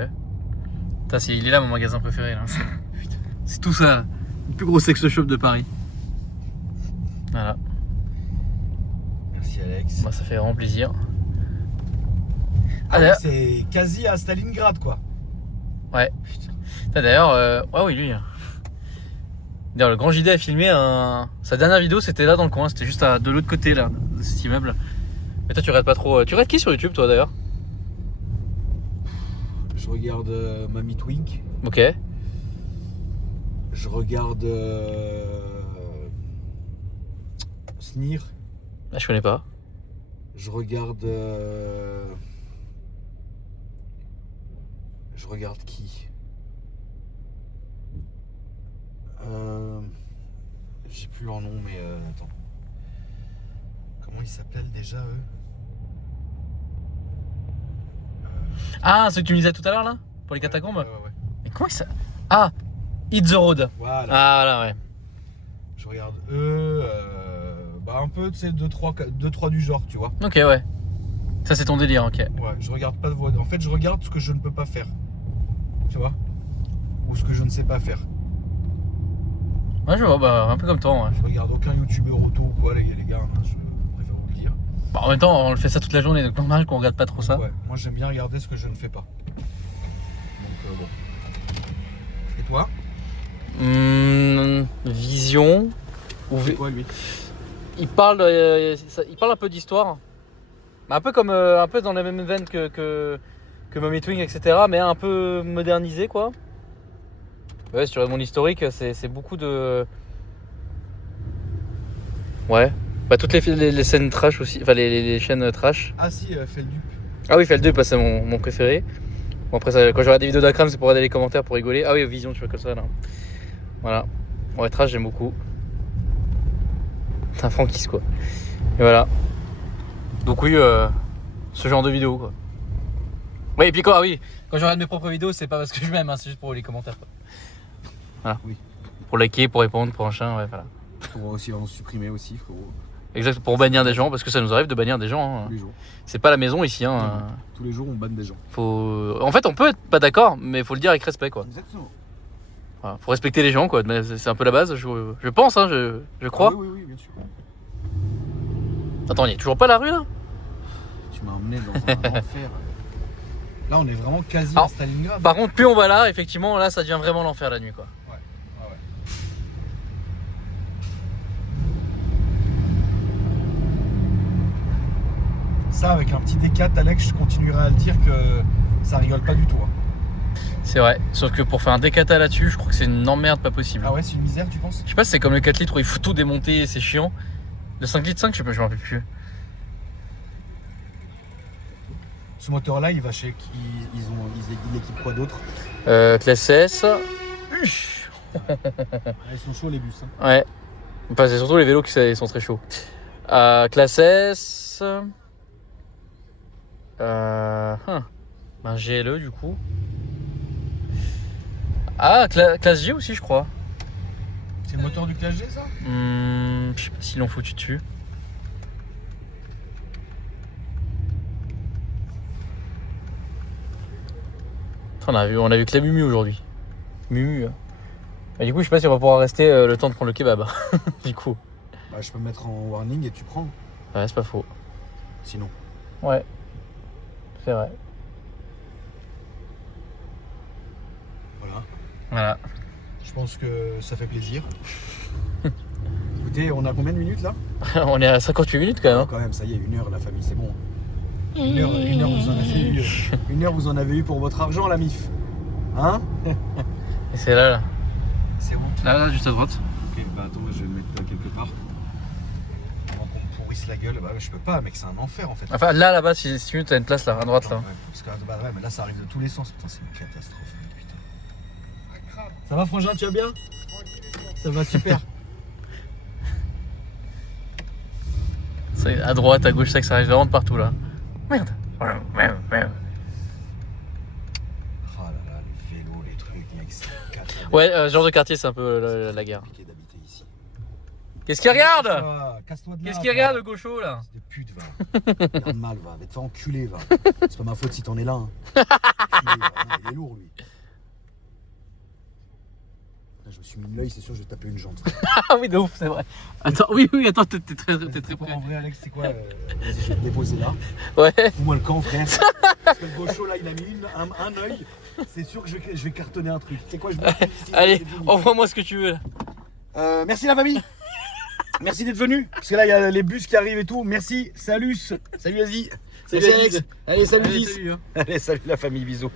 Putain, il est là mon magasin préféré, là. Putain, c'est tout ça, là. Le plus gros sex shop de Paris. Voilà. Merci, Alex. Bah, ça fait vraiment plaisir. Ah, d'ailleurs- c'est quasi à Stalingrad, quoi. Ouais. Putain. D'ailleurs, ouais, oui, lui. D'ailleurs, le grand JD a filmé sa dernière vidéo, c'était là dans le coin, c'était juste de l'autre côté là, de cet immeuble. Mais toi, tu regardes pas trop. Tu regardes qui sur YouTube, toi d'ailleurs? Je regarde Mamie Twink. Ok. Je regarde Sneer. Ah, je connais pas. Je regarde. Je regarde qui? J'ai plus leur nom, mais attends. Comment ils s'appellent déjà eux? Ah, ce que tu me disais tout à l'heure là? Pour les catacombes? Ouais. Mais comment ça? Ah! Hit the Road. Voilà. Ah, là, ouais. Je regarde eux. Bah un peu, tu sais, 2-3 du genre, tu vois. Ok, ouais. Ça, c'est ton délire, ok. Ouais, je regarde pas de voix. En fait, je regarde ce que je ne peux pas faire. Tu vois? Ou ce que je ne sais pas faire. Ouais, je vois, bah, un peu comme toi, ouais. Je regarde aucun youtubeur auto ou quoi, les gars, hein, je préfère vous le dire. Bah, en même temps, on le fait ça toute la journée, donc normal qu'on regarde pas trop ça. Ouais, moi j'aime bien regarder ce que je ne fais pas. Donc bon. Et toi? Vision. C'est quoi lui? Il parle un peu d'histoire. Mais un peu comme un peu dans la même veine que Mommy Twing, etc. Mais un peu modernisé, quoi. Ouais, sur mon historique, c'est beaucoup de. Ouais. Bah, toutes les scènes trash aussi. Enfin, les chaînes trash. Ah si, Feldup. Ah oui, Feldup, c'est mon préféré. Bon, après, ça, quand je regarde des vidéos d'Akram, c'est pour regarder les commentaires, pour rigoler. Ah oui, Vision, tu vois, comme ça, là. Voilà. Ouais, trash, j'aime beaucoup. C'est un Frankis, quoi. Et voilà. Donc oui, ce genre de vidéo, quoi. Ouais, et puis quand je regarde mes propres vidéos, c'est pas parce que je m'aime, hein, c'est juste pour les commentaires, quoi. Voilà. Oui. Pour liker, pour répondre, pour machin, ouais, voilà. Pour aussi en supprimer aussi, frérot. Exact, pour bannir des gens, parce que ça nous arrive de bannir des gens. Hein. Tous les jours. C'est pas la maison ici, hein. Tous les jours, on banne des gens. En fait, on peut être pas d'accord, mais faut le dire avec respect, quoi. Exactement. Voilà. Faut respecter les gens, quoi. Mais c'est un peu la base, je pense, hein, je crois. Ah oui, bien sûr. Attends, il y a toujours pas la rue, là? Tu m'as emmené dans un enfer. Là, on est vraiment quasi Alors, à Stalingrad. Par contre, plus on va là, effectivement, là, ça devient vraiment l'enfer la nuit, quoi. Ouais. Ça, avec un petit D4, Alex, je continuerai à le dire que ça rigole pas du tout. Hein. C'est vrai, sauf que pour faire un décata là-dessus, je crois que c'est une emmerde pas possible. Ah ouais, c'est une misère, tu penses? Je sais pas si c'est comme le 4 litres où il faut tout démonter et c'est chiant. Le 5 litres 5, je sais pas, je m'en rappelle plus. Ce moteur-là, il va chez qui? Il équipe quoi d'autre? Classe S. Ils sont chauds les bus. Hein. Ouais. Enfin, c'est surtout les vélos qui sont très chauds. Classe S. Un GLE du coup. Ah, classe G aussi, je crois. C'est le moteur du Classe G, ça? Je sais pas s'ils l'ont foutu dessus. On a vu que la Mumu aujourd'hui. Mumu. Et du coup, je sais pas si on va pouvoir rester le temps de prendre le kebab. Du coup. Bah, je peux me mettre en warning et tu prends. Ouais, c'est pas faux. Sinon. Ouais. C'est vrai. Voilà. Je pense que ça fait plaisir. Écoutez, on a combien de minutes là? On est à 58 minutes quand même. Hein. Quand même, ça y est, 1 heure la famille, c'est bon. Une heure, vous en avez eu. 1 heure, vous en avez eu pour votre argent, la MIF. Hein? Et c'est là. C'est où? Là, juste à droite. Ok, bah attends, je vais le mettre quelque part. Avant qu'on me pourrisse la gueule. Bah je peux pas, mec, c'est un enfer en fait. Enfin, là-bas, si tu veux, t'as une place là, à droite là. Ouais, parce que bah, ouais, mais là, ça arrive de tous les sens. Putain, c'est une catastrophe. Putain. Ça va, Frangin, tu vas bien? Ça va super. C'est à droite, à gauche, ça arrive vraiment de partout là. Merde. Oh là là, les vélos, les trucs, mec, c'est Ouais, ce genre de quartier, c'est un peu la guerre. compliqué d'habiter ici. Qu'est-ce qu'il regarde? Casse-toi de là. Qu'est-ce qu'il regarde, le gaucho là? De pute, va. Regarde mal, va te faire enculer, va. C'est pas ma faute si t'en es là. Hein. Enculé, va. Non, il est lourd, lui. Là, je me suis mis l'œil, c'est sûr, je vais taper une jante. Ah oui, de ouf, c'est vrai. Attends, oui, attends, t'es très près. En vrai, Alex, c'est quoi Vas-y, je vais te déposer là. Ouais. Fous-moi le camp, frère. Parce que le gaucho, là, il a mis un œil. C'est sûr que je vais cartonner un truc. C'est quoi, je Allez, c'est fini. envoie-moi ce que tu veux là. Merci la famille. Merci d'être venu. Parce que là, il y a les bus qui arrivent et tout. Merci. Salut. Salut Asie. Salut Merci, Alex. Aziz. Allez, salut Allez, Gis. salut, hein. Allez, salut la famille. Bisous.